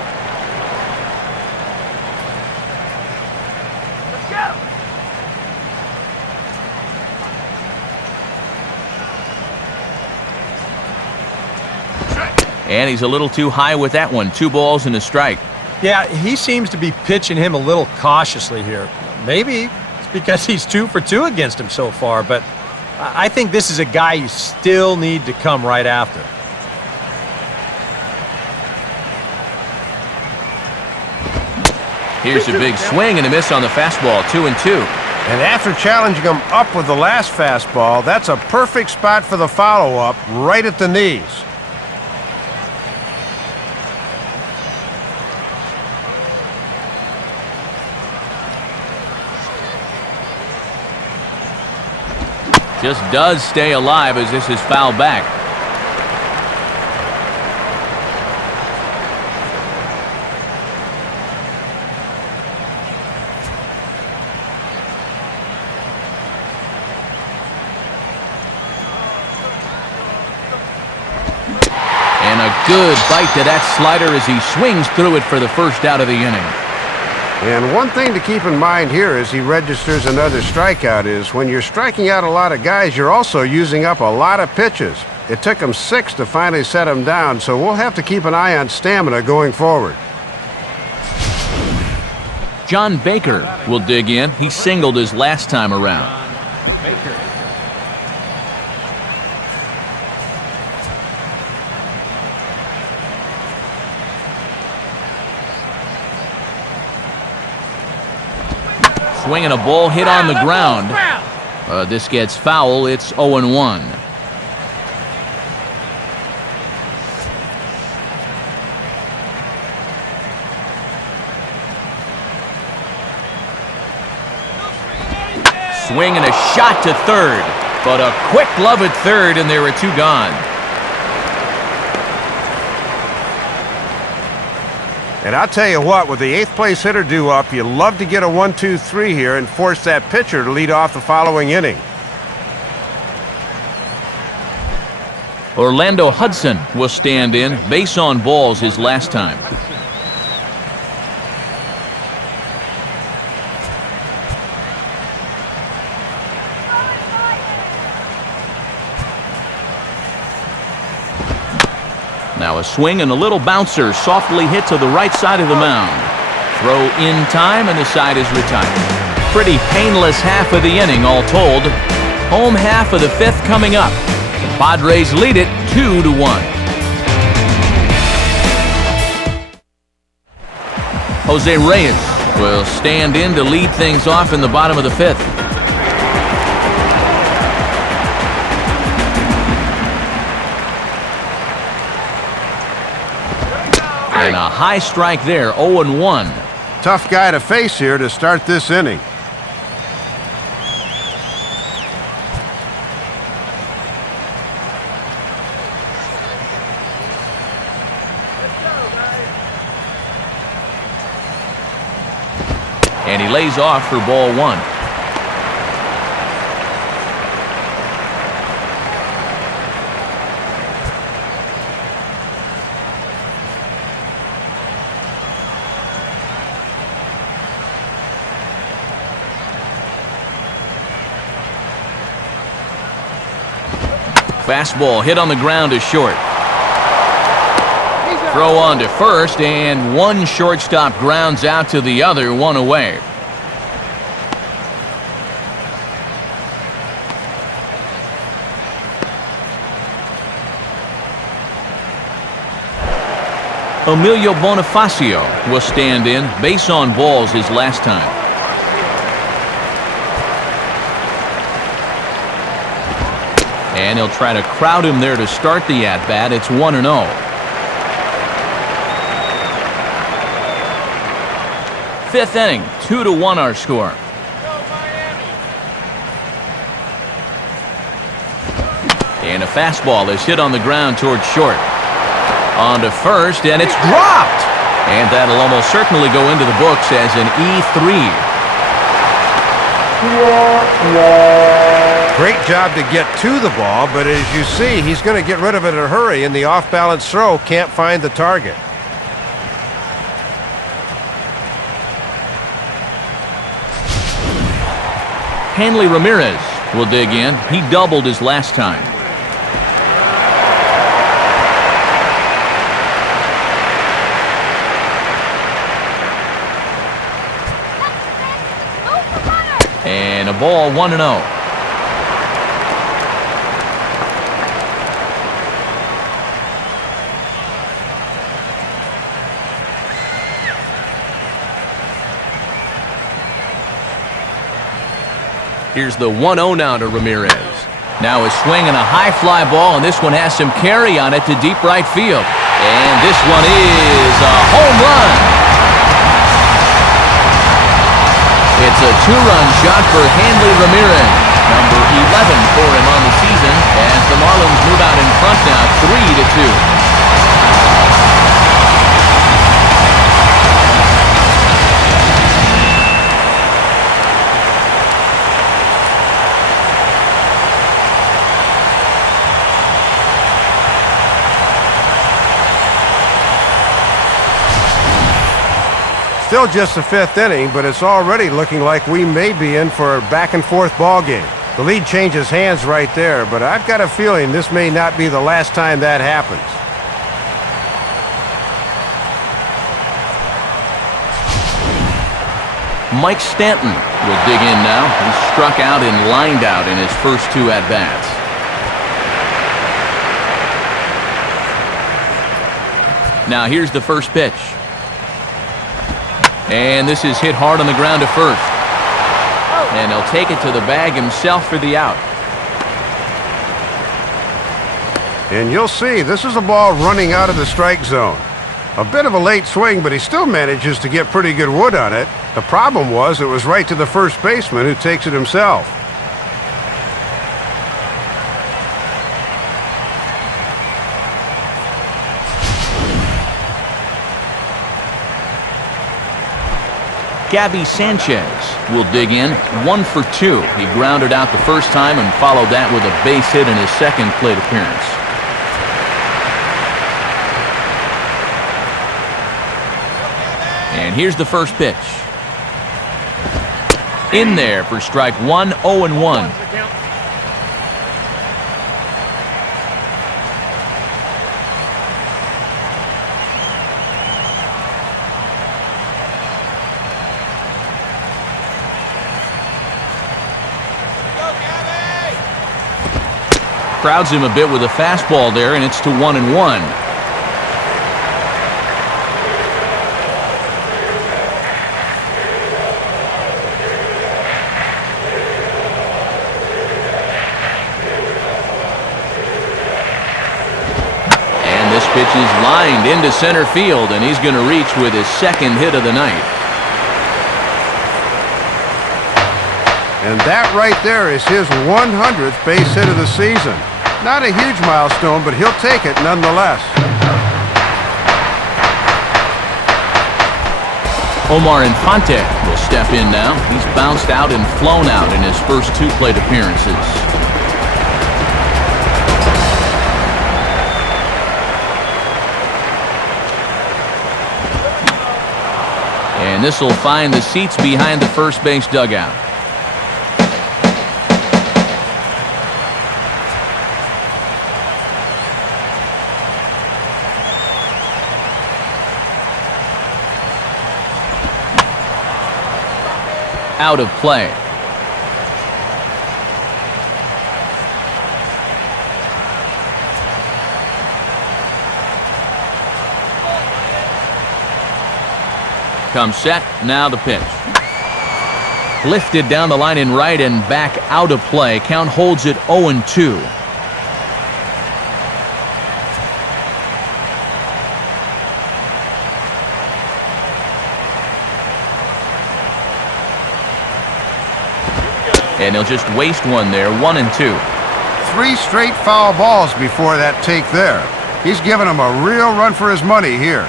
And he's a little too high with that one. 2 balls and a strike. Yeah, he seems to be pitching him a little cautiously here. Maybe it's because he's 2 for 2 against him so far, but I think this is a guy you still need to come right after. Here's a big swing and a miss on the fastball. 2-2. And after challenging him up with the last fastball, that's a perfect spot for the follow-up, right at the knees. Just does stay alive as this is fouled back. And a good bite to that slider as he swings through it for the first out of the inning. And one thing to keep in mind here as he registers another strikeout is when you're striking out a lot of guys, you're also using up a lot of pitches. It took him 6 to finally set him down, so we'll have to keep an eye on stamina going forward. John Baker will dig in. He singled his last time around. Swinging a ball hit on the ground. This gets foul. It's 0-1. Swing and a shot to third, but a quick glove at third, and there are 2 gone. And I'll tell you what, with the 8th place hitter due up, you love to get a 1-2-3 here and force that pitcher to lead off the following inning. Orlando Hudson will stand in. Base on balls his last time. Now a swing and a little bouncer softly hit to the right side of the mound. Throw in time and the side is retired. Pretty painless half of the inning all told. Home half of the 5th coming up. The Padres lead it 2-1. Jose Reyes will stand in to lead things off in the bottom of the 5th. And a high strike there, 0-1. Tough guy to face here to start this inning. And he lays off for ball 1. Fastball hit on the ground is short. Throw on to first, and one shortstop grounds out to the other, one away. Emilio Bonifacio will stand in. Base on balls his last time. And he'll try to crowd him there to start the at-bat. It's 1-0. Fifth inning, 2-1 our score. And a fastball is hit on the ground towards short. On to first, and it's dropped. And that'll almost certainly go into the books as an E3. Great job to get to the ball, but as you see, he's going to get rid of it in a hurry, and the off-balance throw can't find the target. Hanley Ramirez will dig in. He doubled his last time. And a ball, 1-0. Here's the 1-0 now to Ramirez. Now a swing and a high fly ball, and this one has some carry on it to deep right field. And this one is a home run. It's a two-run shot for Hanley Ramirez, number 11 for him on the season, as the Marlins move out in front now, 3-2. Still just the fifth inning, but it's already looking like we may be in for a back-and-forth ball game. The lead changes hands right there, but I've got a feeling this may not be the last time that happens. Mike Stanton will dig in now. He struck out and lined out in his first two at-bats. Now here's the first pitch. And this is hit hard on the ground to first. And he'll take it to the bag himself for the out. And you'll see, this is a ball running out of the strike zone. A bit of a late swing, but he still manages to get pretty good wood on it. The problem was it was right to the first baseman, who takes it himself. Gabby Sanchez will dig in, 1 for 2. He grounded out the first time and followed that with a base hit in his second plate appearance. And here's the first pitch. In there for strike one, 0-1. Crowds him a bit with a fastball there, and it's to 1-1. And this pitch is lined into center field, and he's going to reach with his second hit of the night. And that right there is his 100th base hit of the season. Not a huge milestone, but he'll take it nonetheless. Omar Infante will step in now. He's bounced out and flown out in his first two plate appearances. And this will find the seats behind the first base dugout. out of play. Comes set, now the pitch. Lifted down the line in right and back out of play. Count holds it 0-2. And he'll just waste one there, 1-2. 3 straight foul balls before that take there. He's giving him a real run for his money here.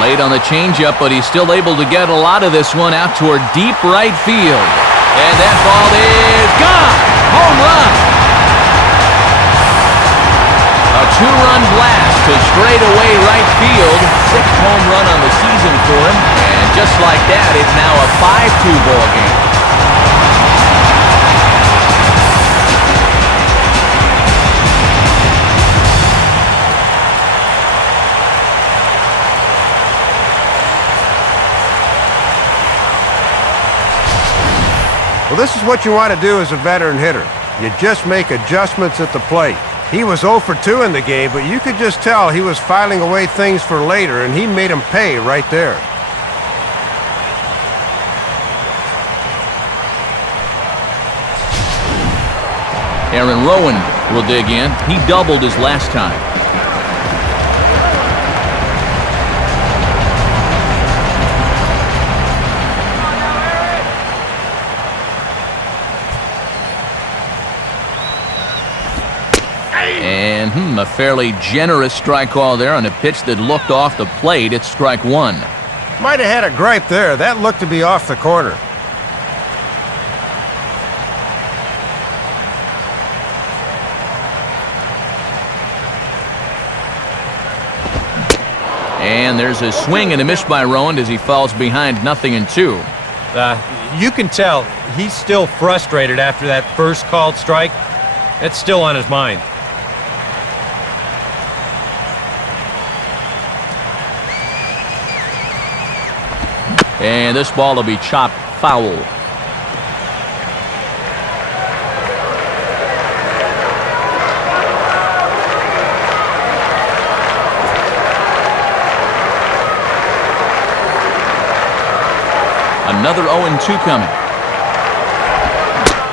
Late on the changeup, but he's still able to get a lot of this one out toward deep right field. And that ball is gone! Home run! A 2-run blast to straightaway right field. 6th home run on the season for him. And just like that, it's now a 5-2 ball game. Well, this is what you want to do as a veteran hitter. You just make adjustments at the plate. He was 0 for 2 in the game, but you could just tell he was filing away things for later, and he made them pay right there. Aaron Rowan will dig in. He doubled his last time. And a fairly generous strike call there on a pitch that looked off the plate. It's strike 1. Might have had a gripe there. That looked to be off the corner. And there's a swing and a miss by Rowan as he falls behind 0-2. You can tell he's still frustrated after that first called strike. It's still on his mind. And this ball will be chopped foul. Another 0-2 coming.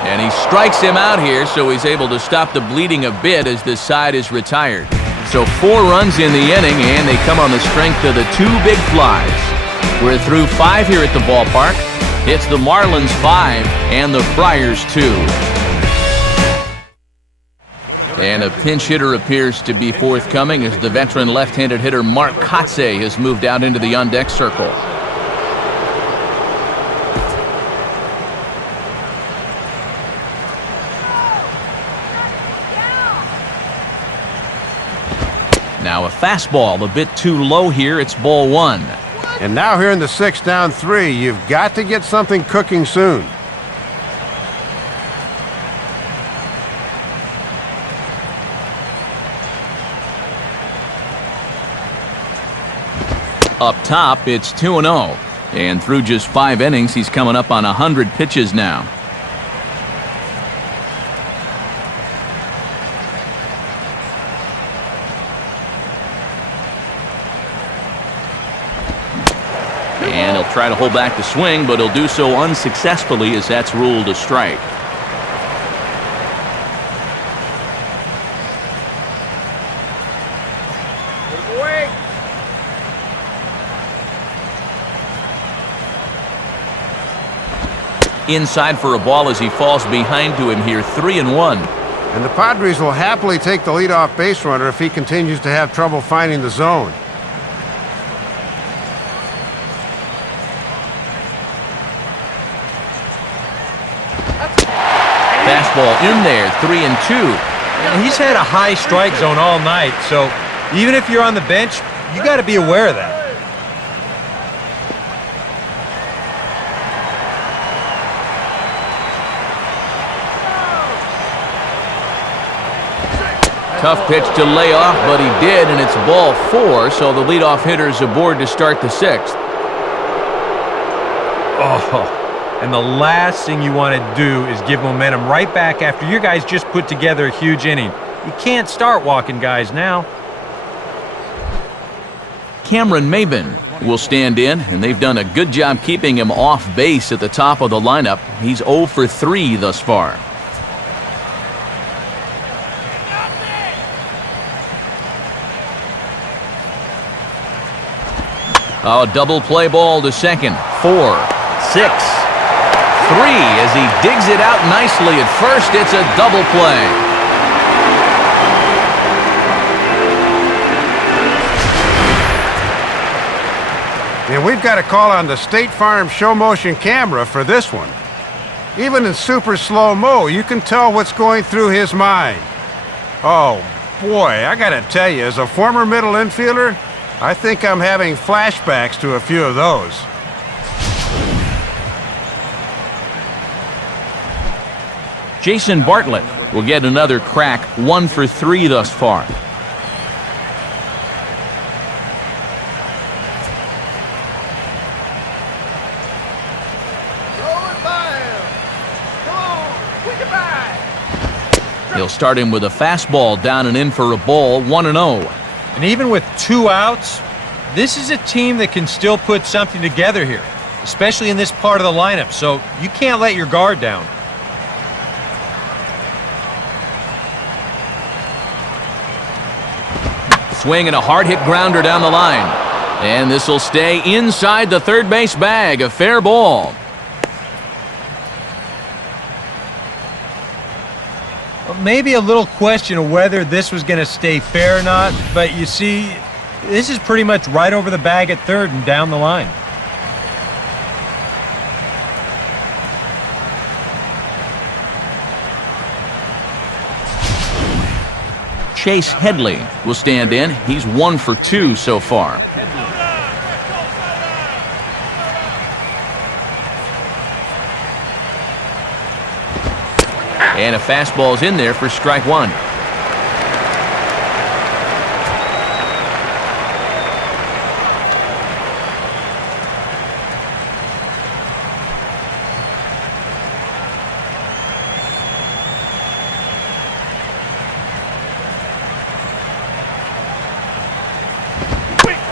And he strikes him out here, so he's able to stop the bleeding a bit as this side is retired. So 4 runs in the inning, and they come on the strength of the 2 big flies. We're through 5 here at the ballpark. It's the Marlins 5 and the Friars 2. And a pinch hitter appears to be forthcoming as the veteran left-handed hitter Mark Kotze has moved out into the on-deck circle. Now a fastball a bit too low here. It's ball 1. And now here in the 6th, down 3, you've got to get something cooking soon. Up top, it's 2-0. And through just 5 innings, he's coming up on 100 pitches now. And he'll try to hold back the swing, but he'll do so unsuccessfully as that's ruled a strike. Inside for a ball as he falls behind to him here, 3-1. And the Padres will happily take the leadoff base runner if he continues to have trouble finding the zone. Fastball in there, 3-2. And he's had a high strike zone all night, so even if you're on the bench, you got to be aware of that. Tough pitch to lay off, but he did, and it's ball 4, so the leadoff hitter's aboard to start the 6th. Oh, and the last thing you want to do is give momentum right back after your guys just put together a huge inning. You can't start walking guys now. Cameron Maben will stand in, and they've done a good job keeping him off base at the top of the lineup. He's 0 for 3 thus far. A double play ball to second. 4, 6, 3 as he digs it out nicely at first. It's a double play. And we've got to call on the State Farm show motion camera for this one. Even in super slow-mo, you can tell what's going through his mind. Oh, boy, I got to tell you, as a former middle infielder, I think I'm having flashbacks to a few of those. Jason Bartlett will get another crack, 1 for 3 thus far. He'll start him with a fastball down and in for a ball, 1-0. And even with 2 outs, this is a team that can still put something together here, especially in this part of the lineup, so you can't let your guard down. Swing and a hard-hit grounder down the line. And this will stay inside the third base bag, a fair ball. Maybe a little question of whether this was going to stay fair or not, but you see, this is pretty much right over the bag at third and down the line. Chase Headley will stand in. He's 1 for 2 so far. And a fastball's in there for strike 1.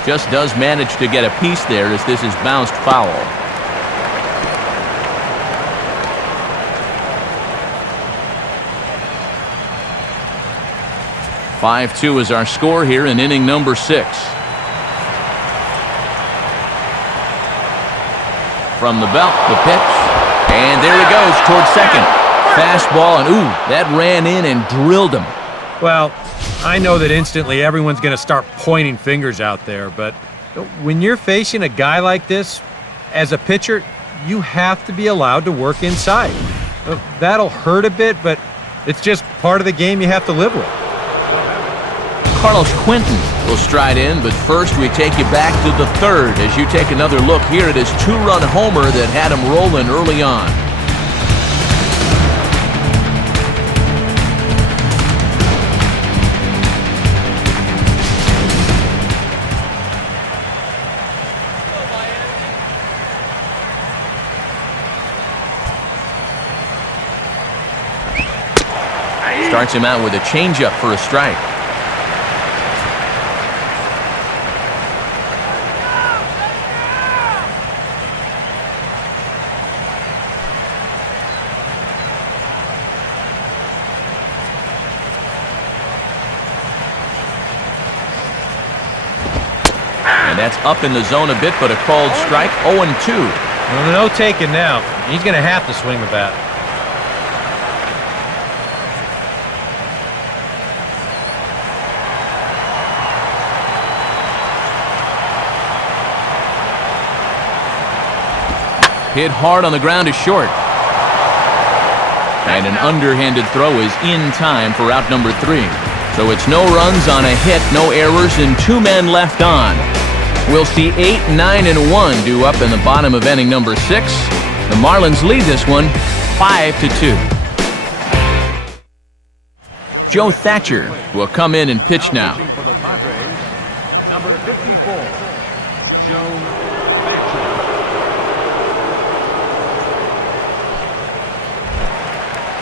Just does manage to get a piece there as this is bounced foul. "5-2 is our score here in inning number 6. From the belt, the pitch, and there he goes towards second. Fastball, and ooh, that ran in and drilled him. Well, I know that instantly everyone's going to start pointing fingers out there, but when you're facing a guy like this, as a pitcher, you have to be allowed to work inside. That'll hurt a bit, but it's just part of the game you have to live with. Carlos Quentin will stride in, but first we take you back to the third as you take another look here at his 2-run homer that had him rolling early on. Starts him out with a changeup for a strike. And that's up in the zone a bit, but a called strike, 0-2. Well, no taking now. He's going to have to swing the bat. Hit hard on the ground is short. And an underhanded throw is in time for out number 3. So it's no runs on a hit, no errors, and 2 men left on. We'll see 8, 9, and 1 due up in the bottom of inning number 6. The Marlins lead this one 5-2. Joe Thatcher will come in and pitch now. Pitching for the Padres, number 54, Joe Thatcher.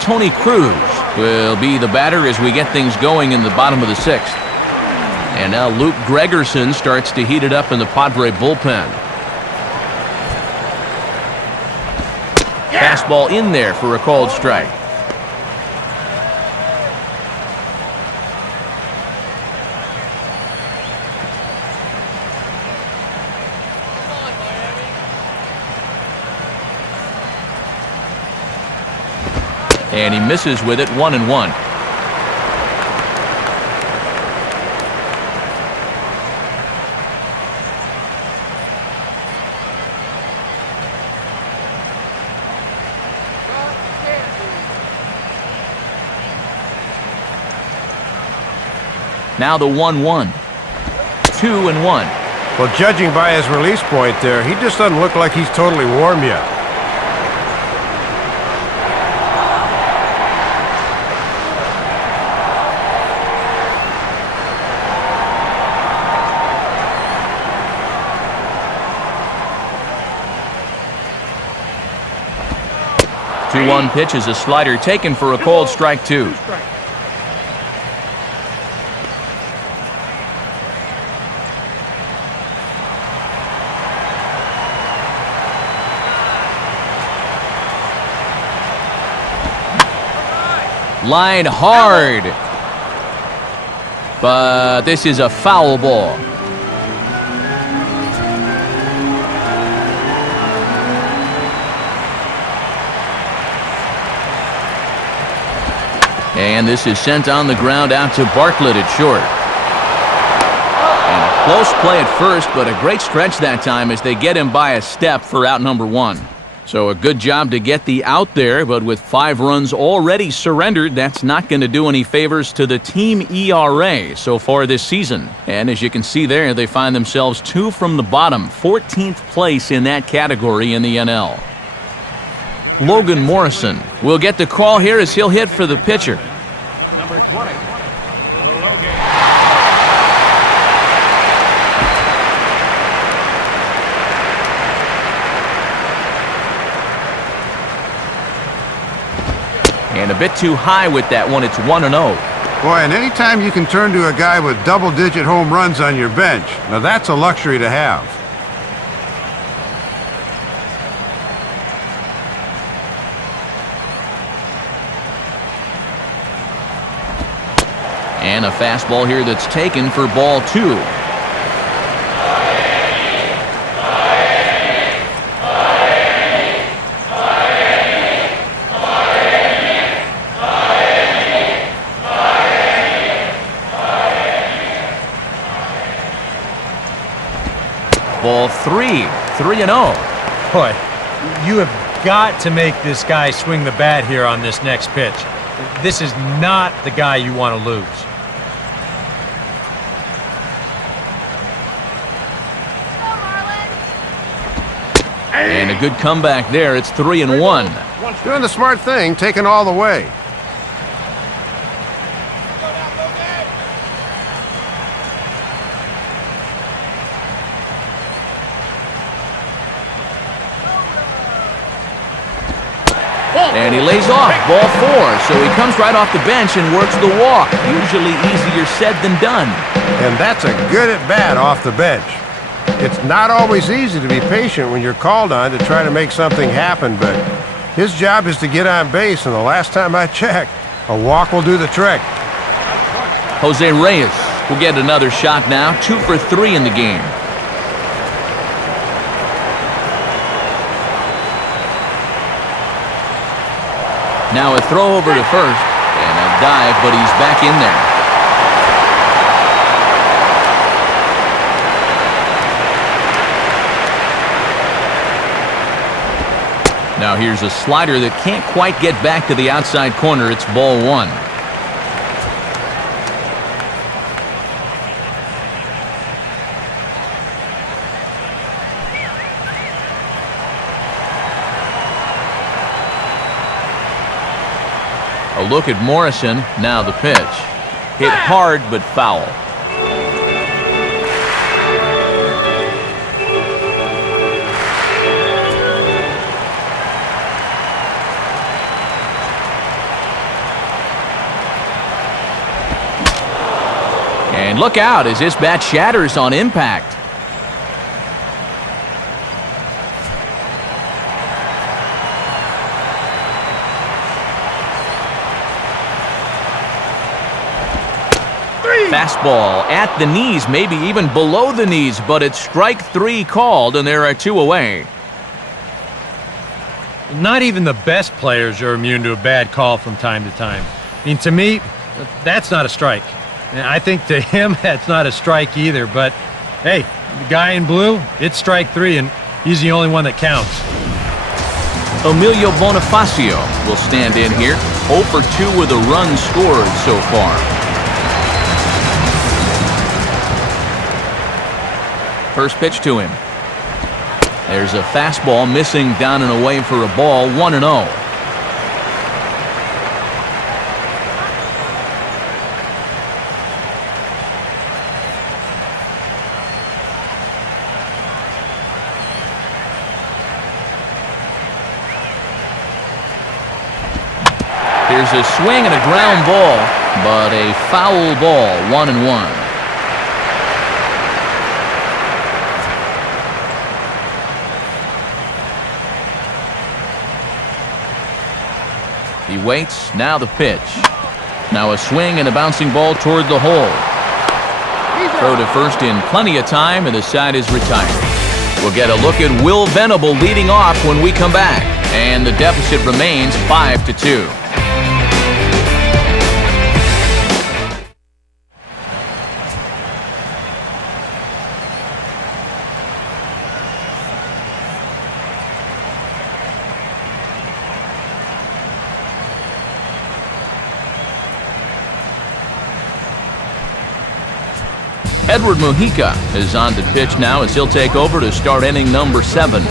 Tony Cruz will be the batter as we get things going in the bottom of the 6th. And now Luke Gregerson starts to heat it up in the Padre bullpen. Fastball in there for a called strike. And he misses with it, 1-1. Now the 1-1. 2-1. Well, judging by his release point there, he just doesn't look like he's totally warm yet. One pitch is a slider taken for a called strike 2. Line hard. But this is a foul ball. And this is sent on the ground out to Bartlett at short. And a close play at first, but a great stretch that time as they get him by a step for out number 1. So a good job to get the out there, but with 5 runs already surrendered, that's not going to do any favors to the team ERA so far this season. And as you can see there, they find themselves 2 from the bottom, 14th place in that category in the NL. Logan Morrison will get the call here as he'll hit for the pitcher. Number 20, Logan. And a bit too high with that one. It's 1-0. Boy, and anytime you can turn to a guy with double-digit home runs on your bench, now that's a luxury to have. And a fastball here that's taken for ball 2. Ball 3, 3-0. Boy, you have got to make this guy swing the bat here on this next pitch. This is not the guy you want to lose. And a good comeback there. It's 3-1. Doing the smart thing, taking all the way. And he lays off, ball 4. So he comes right off the bench and works the walk. Usually easier said than done. And that's a good at-bat off the bench. It's not always easy to be patient when you're called on to try to make something happen, but his job is to get on base, and the last time I checked, a walk will do the trick. Jose Reyes will get another shot now, 2 for 3 in the game. Now a throw over to first, and a dive, but he's back in there. Now here's a slider that can't quite get back to the outside corner. It's ball 1. A look at Morrison. Now the pitch. Hit hard but foul. And look out as this bat shatters on impact. Fastball at the knees, maybe even below the knees, but it's strike 3 called, and there are 2 away. Not even the best players are immune to a bad call from time to time. I mean, to me, that's not a strike. I think to him, that's not a strike either, but hey, the guy in blue, it's strike 3, and he's the only one that counts. Emilio Bonifacio will stand in here, 0 for 2 with a run scored so far. First pitch to him. There's a fastball missing down and away for a ball, 1-0. Here's a swing and a ground ball, but a foul ball, 1-1. He waits, now the pitch. Now a swing and a bouncing ball toward the hole. Throw to first in plenty of time, and the side is retired. We'll get a look at Will Venable leading off when we come back, and the deficit remains 5-2. Edward Mujica is on to pitch now as he'll take over to start inning number 7.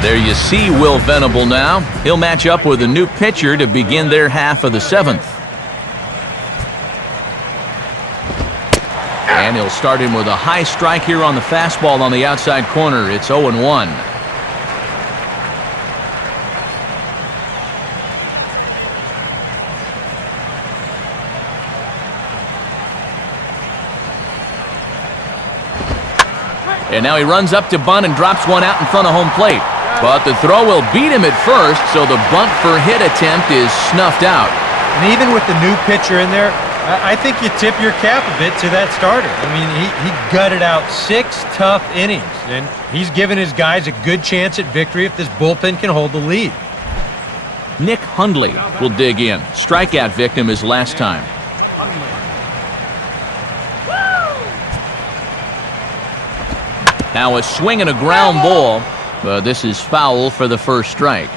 There you see Will Venable now. He'll match up with a new pitcher to begin their half of the 7th. And he'll start him with a high strike here on the fastball on the outside corner. It's 0-1. And now he runs up to bunt and drops one out in front of home plate. But the throw will beat him at first, so the bunt for hit attempt is snuffed out. And even with the new pitcher in there, I think you tip your cap a bit to that starter. I mean, he gutted out 6 tough innings, and he's given his guys a good chance at victory if this bullpen can hold the lead. Nick Hundley will dig in. Strikeout victim his last time. Now a swing and a ground ball, but this is foul for the first strike.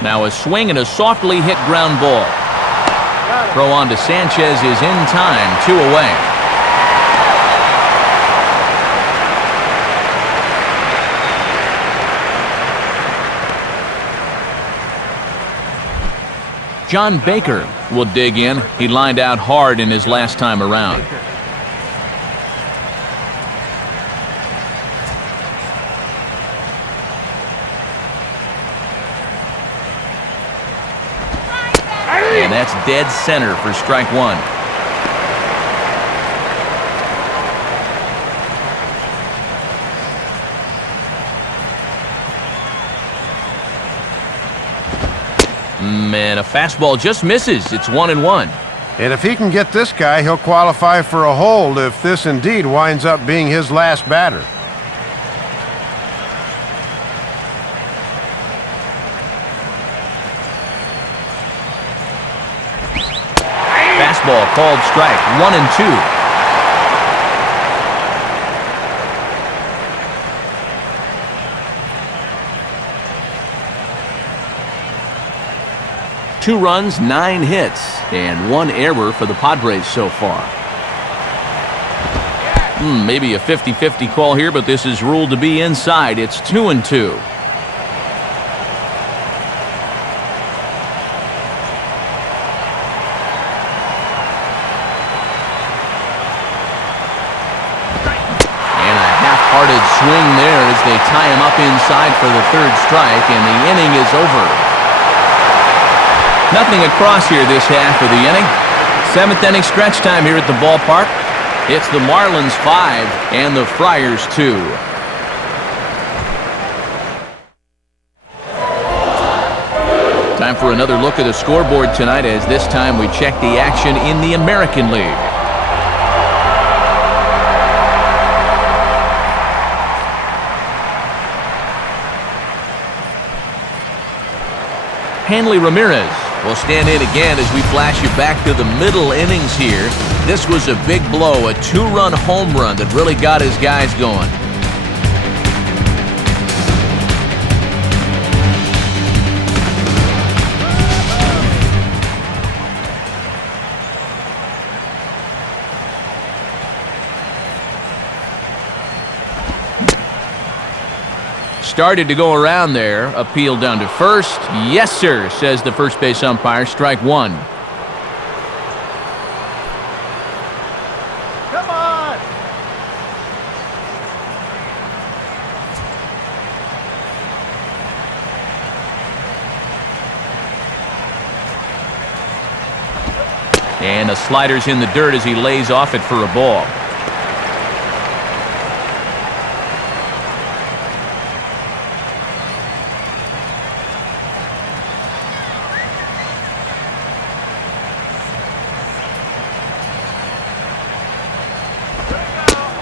Now a swing and a softly hit ground ball. Throw on to Sanchez is in time, 2 away. John Baker will dig in. He lined out hard in his last time around. And that's dead center for strike 1. And a fastball just misses. It's 1-1. And if he can get this guy, he'll qualify for a hold if this indeed winds up being his last batter. Fastball called strike, 1-2. 2 runs, 9 hits, and 1 error for the Padres so far. Maybe a 50-50 call here, but this is ruled to be inside. It's 2-2. And a half-hearted swing there as they tie him up inside for the 3rd strike, and the inning is over. Nothing across here this half of the inning. 7th inning stretch time here at the ballpark. It's the Marlins 5 and the Friars 2. Time for another look at the scoreboard tonight, as this time we check the action in the American League. Hanley Ramirez will stand in again as we flash you back to the middle innings here. This was a big blow, a 2-run home run that really got his guys going. Started to go around there. Appeal down to first. Yes, sir, says the first base umpire. Strike 1. Come on! And the slider's in the dirt as he lays off it for a ball.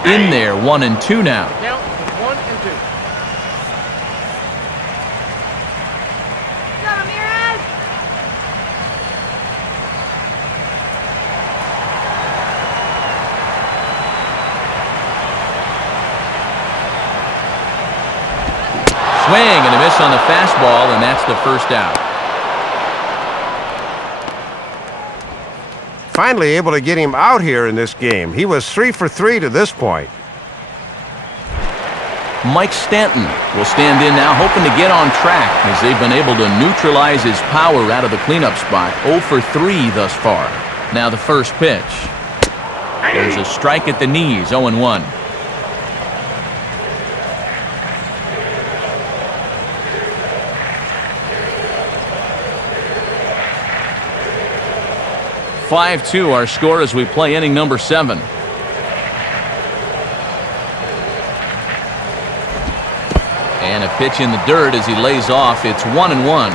In there, 1-2 now. Count 1-2. Go, Ramirez! Swing and a miss on the fastball, and that's the first out. Finally able to get him out here in this game. He was 3 for 3 to this point. Mike Stanton will stand in now, hoping to get on track as they've been able to neutralize his power out of the cleanup spot. 0 for 3 thus far. Now the first pitch. There's a strike at the knees, 0-1. (5-2) our score as we play inning number 7. And a pitch in the dirt as he lays off. It's 1-1.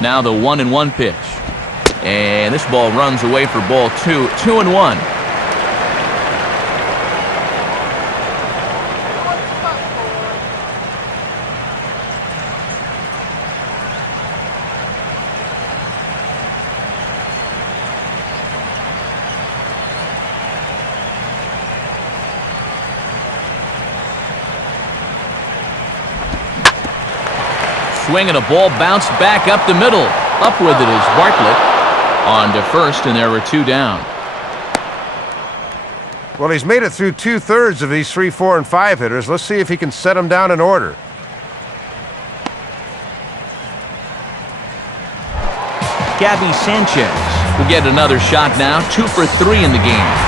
Now the 1-1 pitch. And this ball runs away for ball 2. 2-1. Swing and a ball bounced back up the middle. Up with it is Bartlett on to first, and there were 2 down. Well, he's made it through 2/3 of these 3, 4, and 5 hitters. Let's see if he can set them down in order. Gabby Sanchez will get another shot now. 2 for 3 in the game.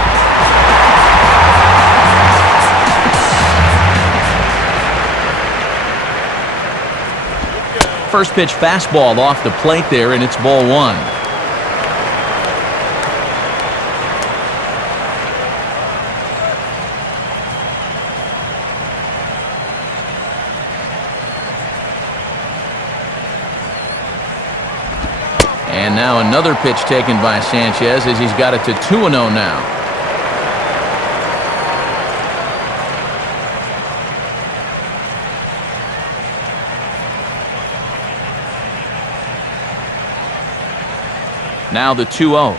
First pitch fastball off the plate there, and it's ball 1. And now another pitch taken by Sanchez as he's got it to 2-0 now. Now the 2-0.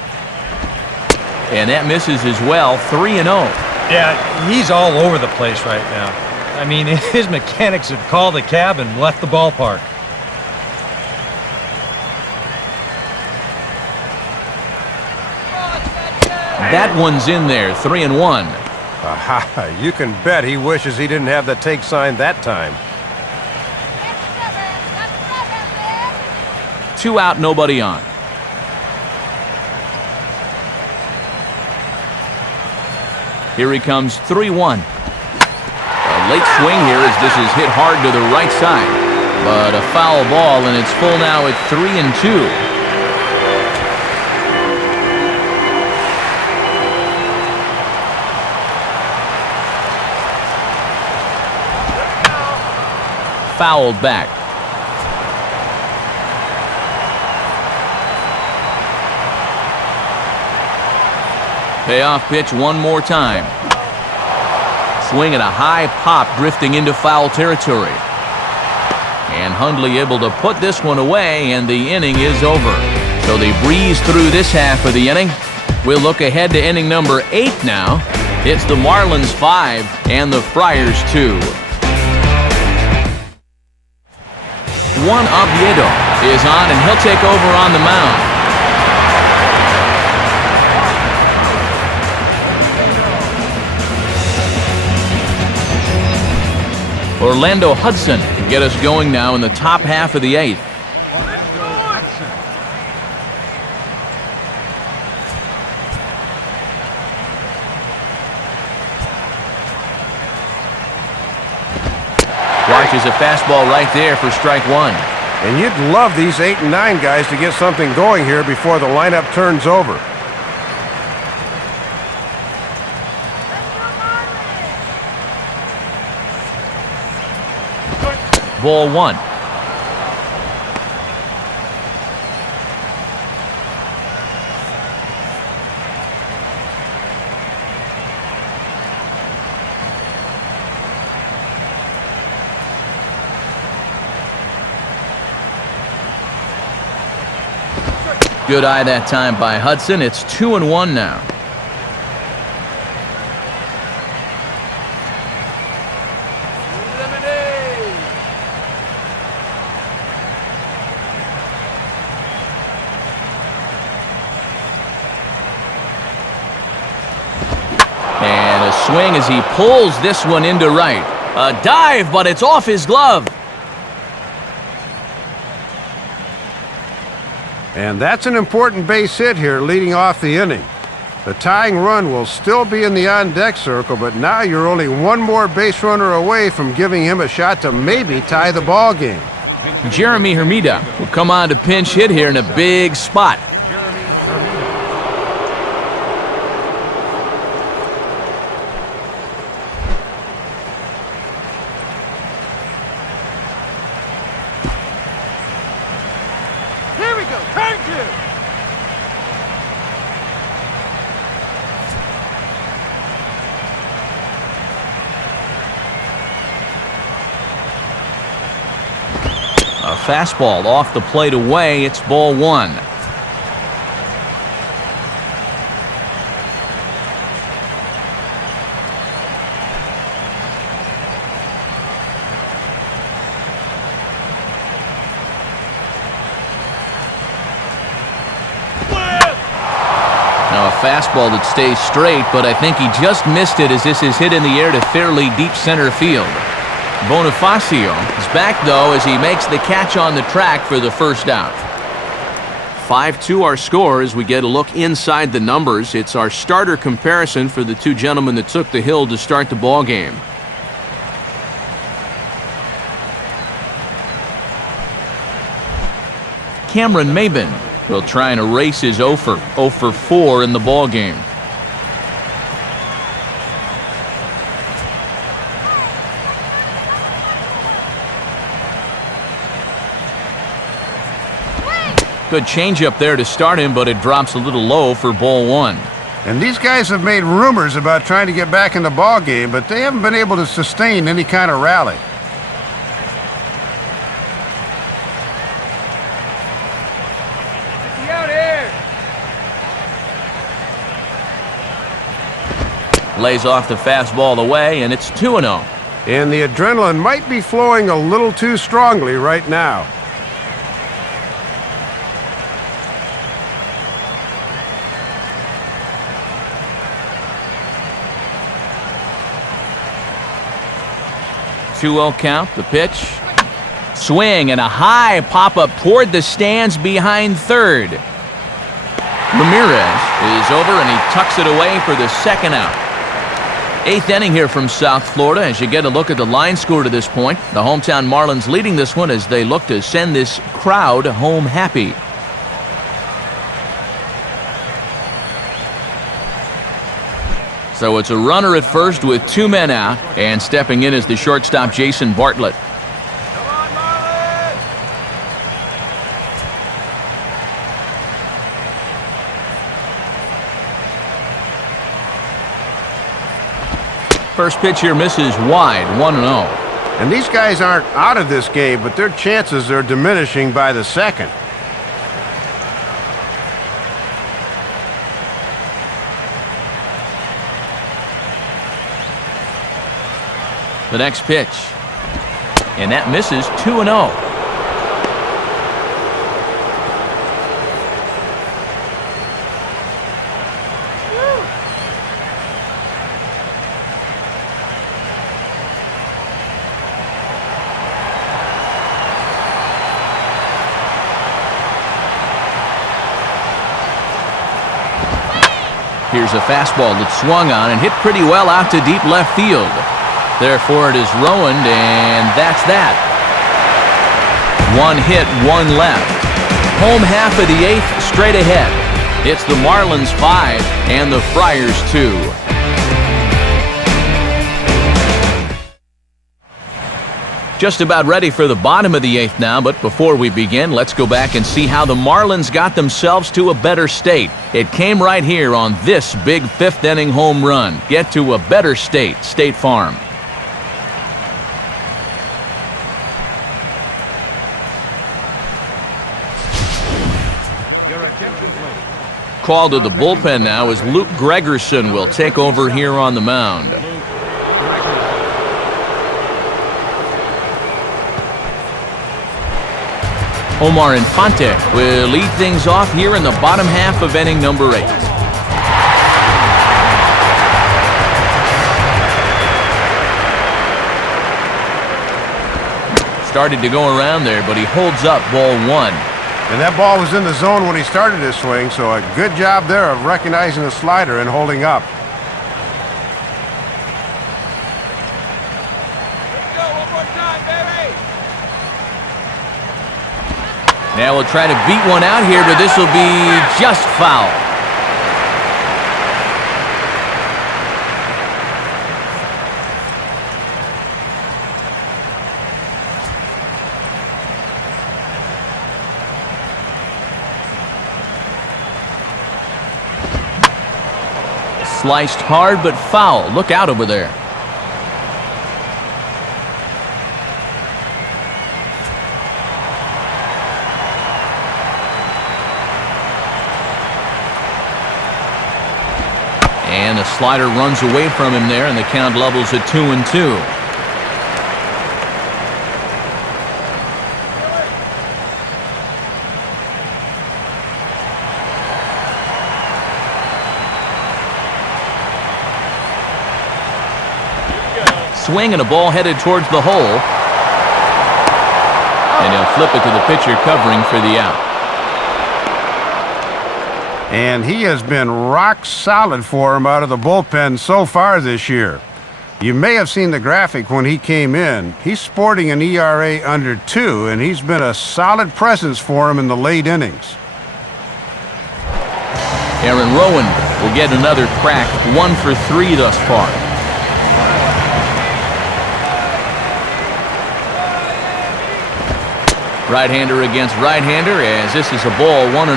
And that misses as well, 3-0. Yeah, he's all over the place right now. I mean, his mechanics have called the cab and left the ballpark. That one's in there, 3-1. Aha, you can bet he wishes he didn't have the take sign that time. That's 2 out, nobody on. Here he comes, 3-1. A late swing here as this is hit hard to the right side. But a foul ball, and it's full now at 3-2. Fouled back. Payoff pitch one more time. Swing at a high pop, drifting into foul territory. And Hundley able to put this one away, and the inning is over. So they breeze through this half of the inning. We'll look ahead to inning number 8 now. It's the Marlins 5 and the Friars 2. Juan Oviedo is on, and he'll take over on the mound. Orlando Hudson can get us going now in the top half of the 8th. Watches a fastball right there for strike 1. And you'd love these 8 and 9 guys to get something going here before the lineup turns over. Ball 1. Good eye that time by Hudson. It's 2-1 now. And a swing as he pulls this one into right. A dive, but it's off his glove. And that's an important base hit here leading off the inning. The tying run will still be in the on-deck circle, but now you're only one more base runner away from giving him a shot to maybe tie the ball game. Jeremy Hermida will come on to pinch hit here in a big spot. Here we go. Turn 2. A fastball off the plate away. It's ball 1. Now a fastball that stays straight, but I think he just missed it as this is hit in the air to fairly deep center field. Bonifacio is back, though, as he makes the catch on the track for the first out. 5-2 our score as we get a look inside the numbers. It's our starter comparison for the two gentlemen that took the hill to start the ball game. Cameron Maybin will try and erase his 0 for 4 in the ball game. Good changeup there to start him, but it drops a little low for ball 1. And these guys have made rumors about trying to get back in the ball game, but they haven't been able to sustain any kind of rally. Lays off the fastball away, and it's 2-0. And the adrenaline might be flowing a little too strongly right now. Two 0 count, the pitch. Swing and a high pop-up toward the stands behind third. Ramirez is over and he tucks it away for the second out. 8th inning here from South Florida as you get a look at the line score to this point. The hometown Marlins leading this one as they look to send this crowd home happy. So it's a runner at first with 2 men out, and stepping in is the shortstop Jason Bartlett. First pitch here misses wide, 1-0. And these guys aren't out of this game, but their chances are diminishing by the second. The next pitch. And that misses 2-0. Here's a fastball that swung on and hit pretty well out to deep left field. Therefore, it is Rowan, and that's that. 1 hit, 1 left. Home half of the 8th straight ahead. It's the Marlins 5 and the Friars 2. Just about ready for the bottom of the 8th now, but before we begin, let's go back and see how the Marlins got themselves to a better state. It came right here on this big 5th inning home run. Get to a better state, State Farm. Call to the bullpen now as Luke Gregerson will take over here on the mound. Omar Infante will lead things off here in the bottom half of inning number 8. Started to go around there, but he holds up ball 1. And that ball was in the zone when he started his swing, so a good job there of recognizing the slider and holding up. Let's go, one more time, baby! Now we'll try to beat one out here, but this will be just foul. Sliced hard, but foul. Look out over there. And the slider runs away from him there, and the count levels at 2-2. Swing and a ball headed towards the hole. And he'll flip it to the pitcher covering for the out. And he has been rock solid for him out of the bullpen so far this year. You may have seen the graphic when he came in. He's sporting an ERA under 2, and he's been a solid presence for him in the late innings. Aaron Rowan will get another crack, 1 for 3 thus far. Right-hander against right-hander as this is a ball 1-0.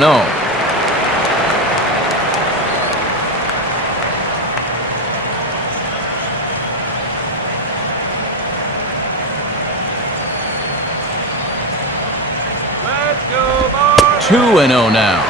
Let's go, Marlins! 2-0 now.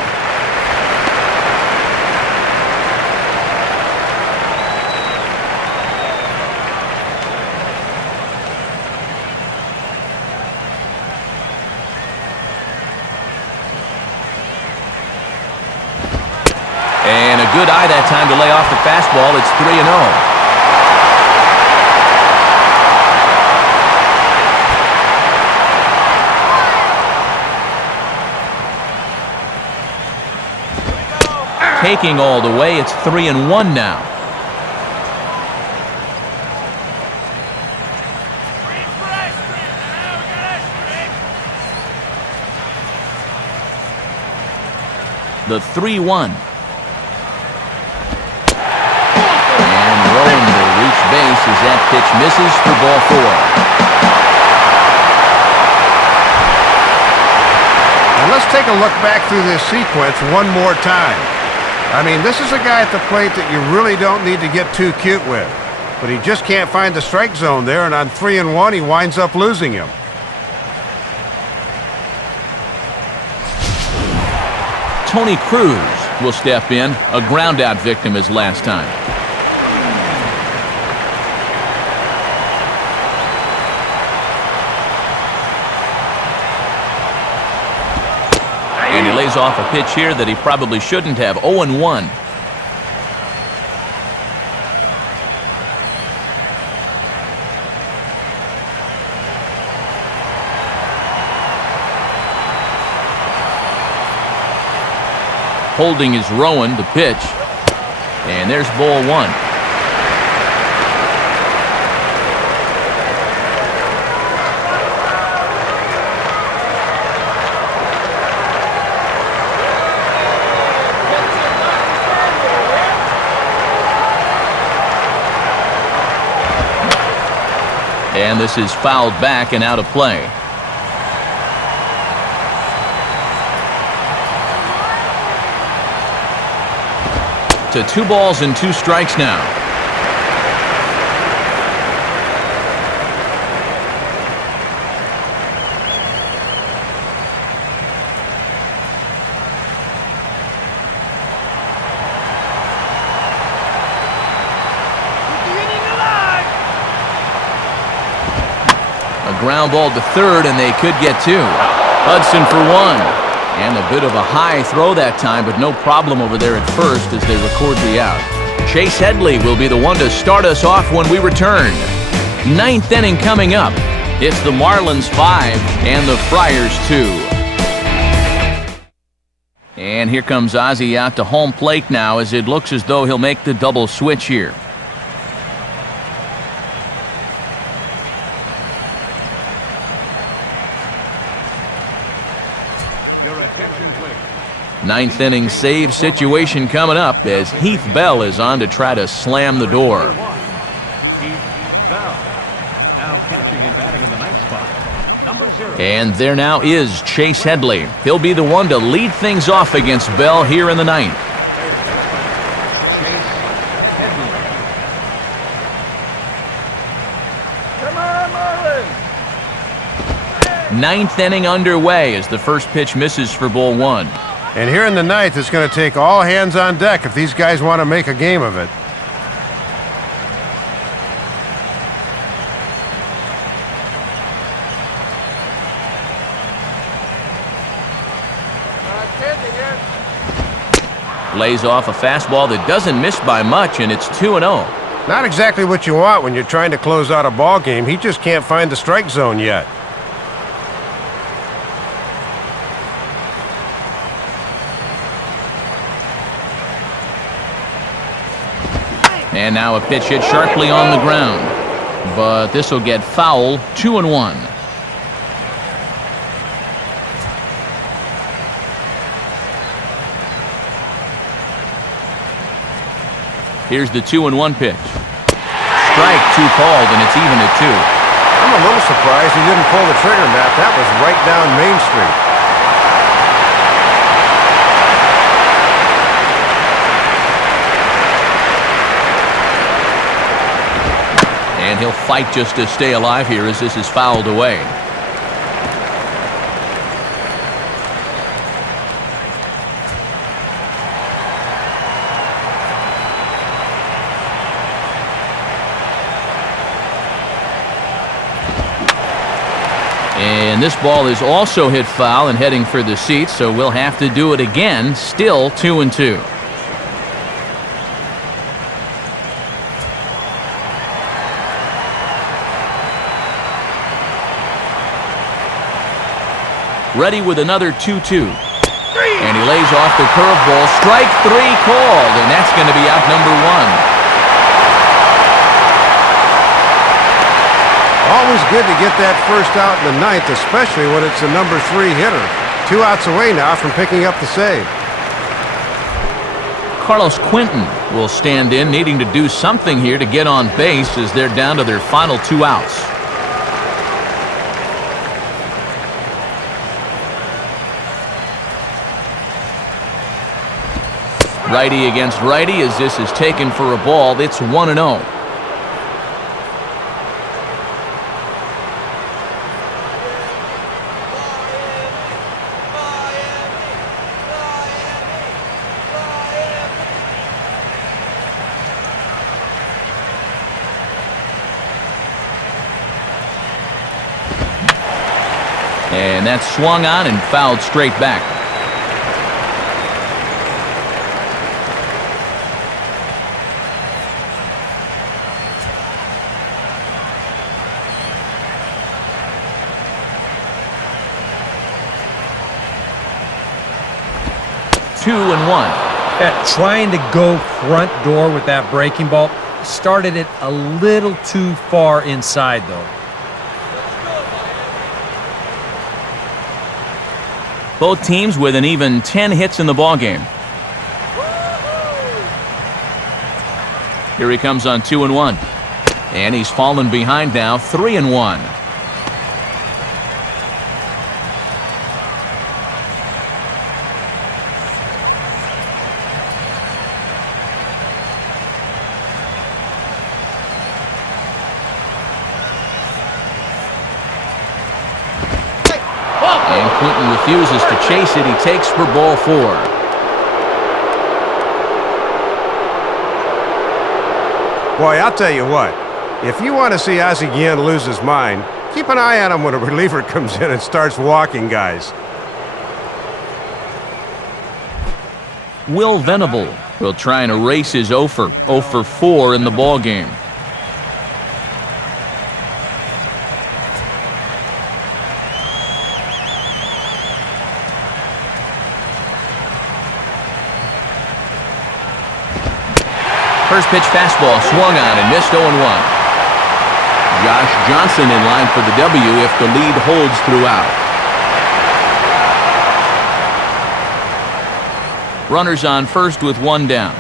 And a good eye that time to lay off the fastball. It's 3-0. Taking all the way, it's 3-1 now. The 3-1. And Rowan will reach base as that pitch misses for ball 4. And let's take a look back through this sequence one more time. I mean, this is a guy at the plate that you really don't need to get too cute with. But he just can't find the strike zone there, and on 3-1, he winds up losing him. Tony Cruz will step in, a ground-out victim as last time. And he lays off a pitch here that he probably shouldn't have. 0-1. Holding is Rowan, the pitch. And there's ball 1. And this is fouled back and out of play. To 2 balls and 2 strikes now. A ground ball to third, and they could get 2. Hudson for 1. And a bit of a high throw that time, but no problem over there at first as they record the out. Chase Headley will be the one to start us off when we return. 9th inning coming up. It's the Marlins 5 and the Friars 2. And here comes Ozzie out to home plate now as it looks as though he'll make the double switch here. Ninth inning save situation coming up as Heath Bell is on to try to slam the door. And there now is Chase Headley. He'll be the one to lead things off against Bell here in the 9th. Come on, Marlins! 9th inning underway as the first pitch misses for ball 1. And here in the 9th, it's going to take all hands on deck if these guys want to make a game of it. Lays off a fastball that doesn't miss by much, and it's 2-0. Not exactly what you want when you're trying to close out a ball game. He just can't find the strike zone yet. And now a pitch hit sharply on the ground. But this will get foul. 2-1. Here's the 2-1 pitch. Strike 2 called, and it's even at 2. I'm a little surprised he didn't pull the trigger, Matt. That was right down Main Street. And he'll fight just to stay alive here as this is fouled away. And this ball is also hit foul and heading for the seats, so we'll have to do it again. Still 2-2. ready with another 2-2. And he lays off the curveball. Strike 3 called, and that's going to be out number 1. Always good to get that first out in the ninth, especially when it's a number 3 hitter. 2 outs away now from picking up the save. Carlos Quinton will stand in, needing to do something here to get on base as they're down to their final 2 outs. Righty against righty as this is taken for a ball. It's 1-0. And that's swung on and fouled straight back. Two and one. Trying to go front door with that breaking ball. Started it a little too far inside, though. Both teams with an even 10 hits in the ballgame. Here he comes on 2-1. And he's fallen behind now, 3-1. And Quinton refuses to chase it. He takes for ball 4. Boy, I'll tell you what. If you want to see Ozzie Guillen lose his mind, keep an eye on him when a reliever comes in and starts walking guys. Will Venable will try and erase his 0 for 4 in the ballgame. First pitch fastball swung on and missed 0-1. Josh Johnson in line for the W if the lead holds throughout. Runners on first with 1 down.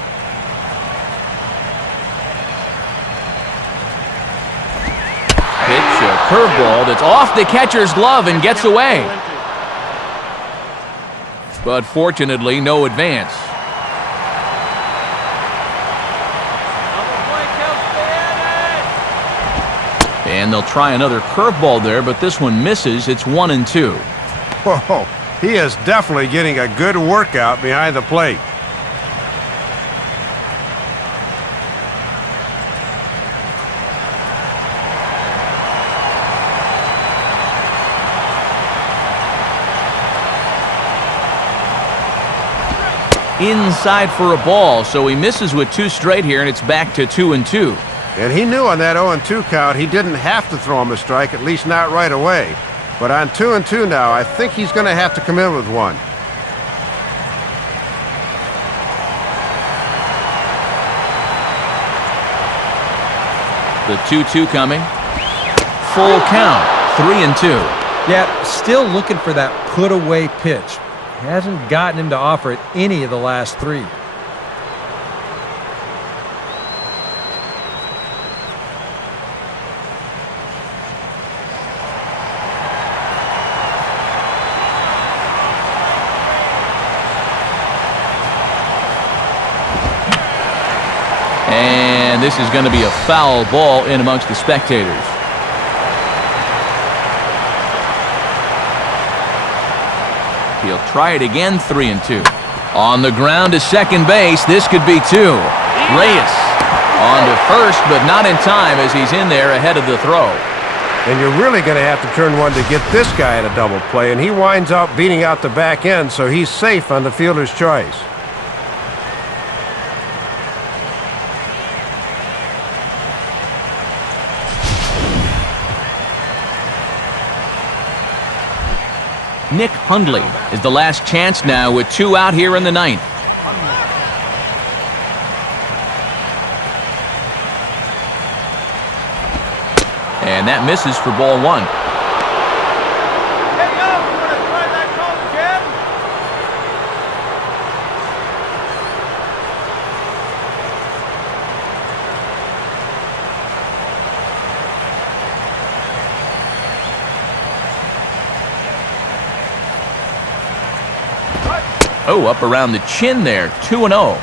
Pitch, a curveball that's off the catcher's glove and gets away. But fortunately, no advance. And they'll try another curveball there, but this one misses. It's 1-2. Whoa, he is definitely getting a good workout behind the plate. Inside for a ball, so he misses with 2 straight here, and it's back to 2-2. And he knew on that 0-2 count he didn't have to throw him a strike, at least not right away. But on 2-2 now, I think he's going to have to come in with one. The 2-2 coming. Full count, 3-2. Yeah, still looking for that put-away pitch. Hasn't gotten him to offer it any of the last 3. And this is going to be a foul ball in amongst the spectators. He'll try it again, 3-2. On the ground to second base, this could be 2. Reyes on to first, but not in time as he's in there ahead of the throw. And you're really going to have to turn one to get this guy at a double play, and he winds up beating out the back end, so he's safe on the fielder's choice. Nick Hundley is the last chance now with 2 out here in the 9th. And that misses for ball 1. Hey, yo, you want to try that call again? Oh, up around the chin there, 2-0.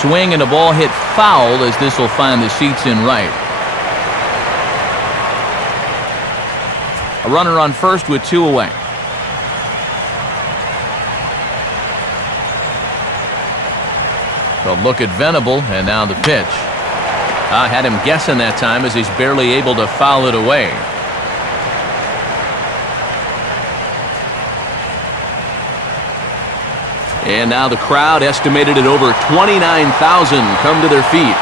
Swing and a ball hit foul as this will find the seats in right. A runner on first with 2 away. The look at Venable, and now the pitch. I had him guessing that time as he's barely able to foul it away. And now the crowd, estimated at over 29,000, come to their feet.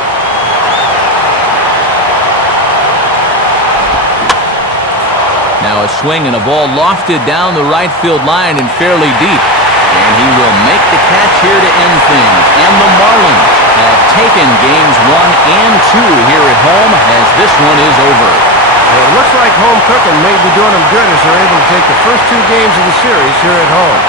Now a swing and a ball lofted down the right field line and fairly deep. And he will make the catch here to end things. And the Marlins have taken games 1 and 2 here at home as this one is over. It looks like home cooking may be doing them good as they're able to take the first 2 games of the series here at home.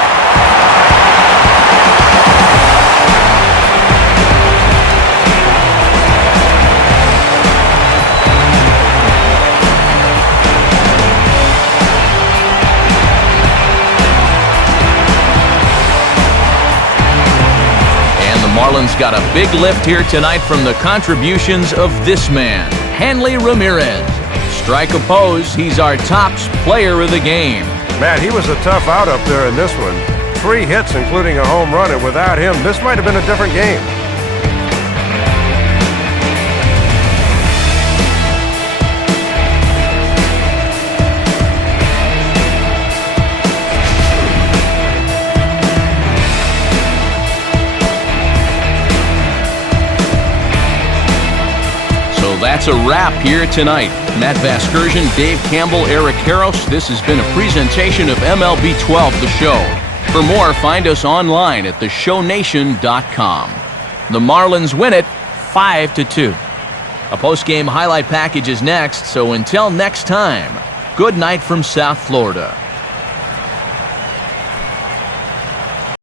Marlins got a big lift here tonight from the contributions of this man, Hanley Ramirez. Strike opposed, he's our tops player of the game. Matt, he was a tough out up there in this one. 3 hits, including a home run, and without him, this might have been a different game. That's a wrap here tonight. Matt Vasgersian, Dave Campbell, Eric Harros. This has been a presentation of MLB 12, The Show. For more, find us online at theshownation.com. The Marlins win it 5-2. A post-game highlight package is next, so until next time, good night from South Florida.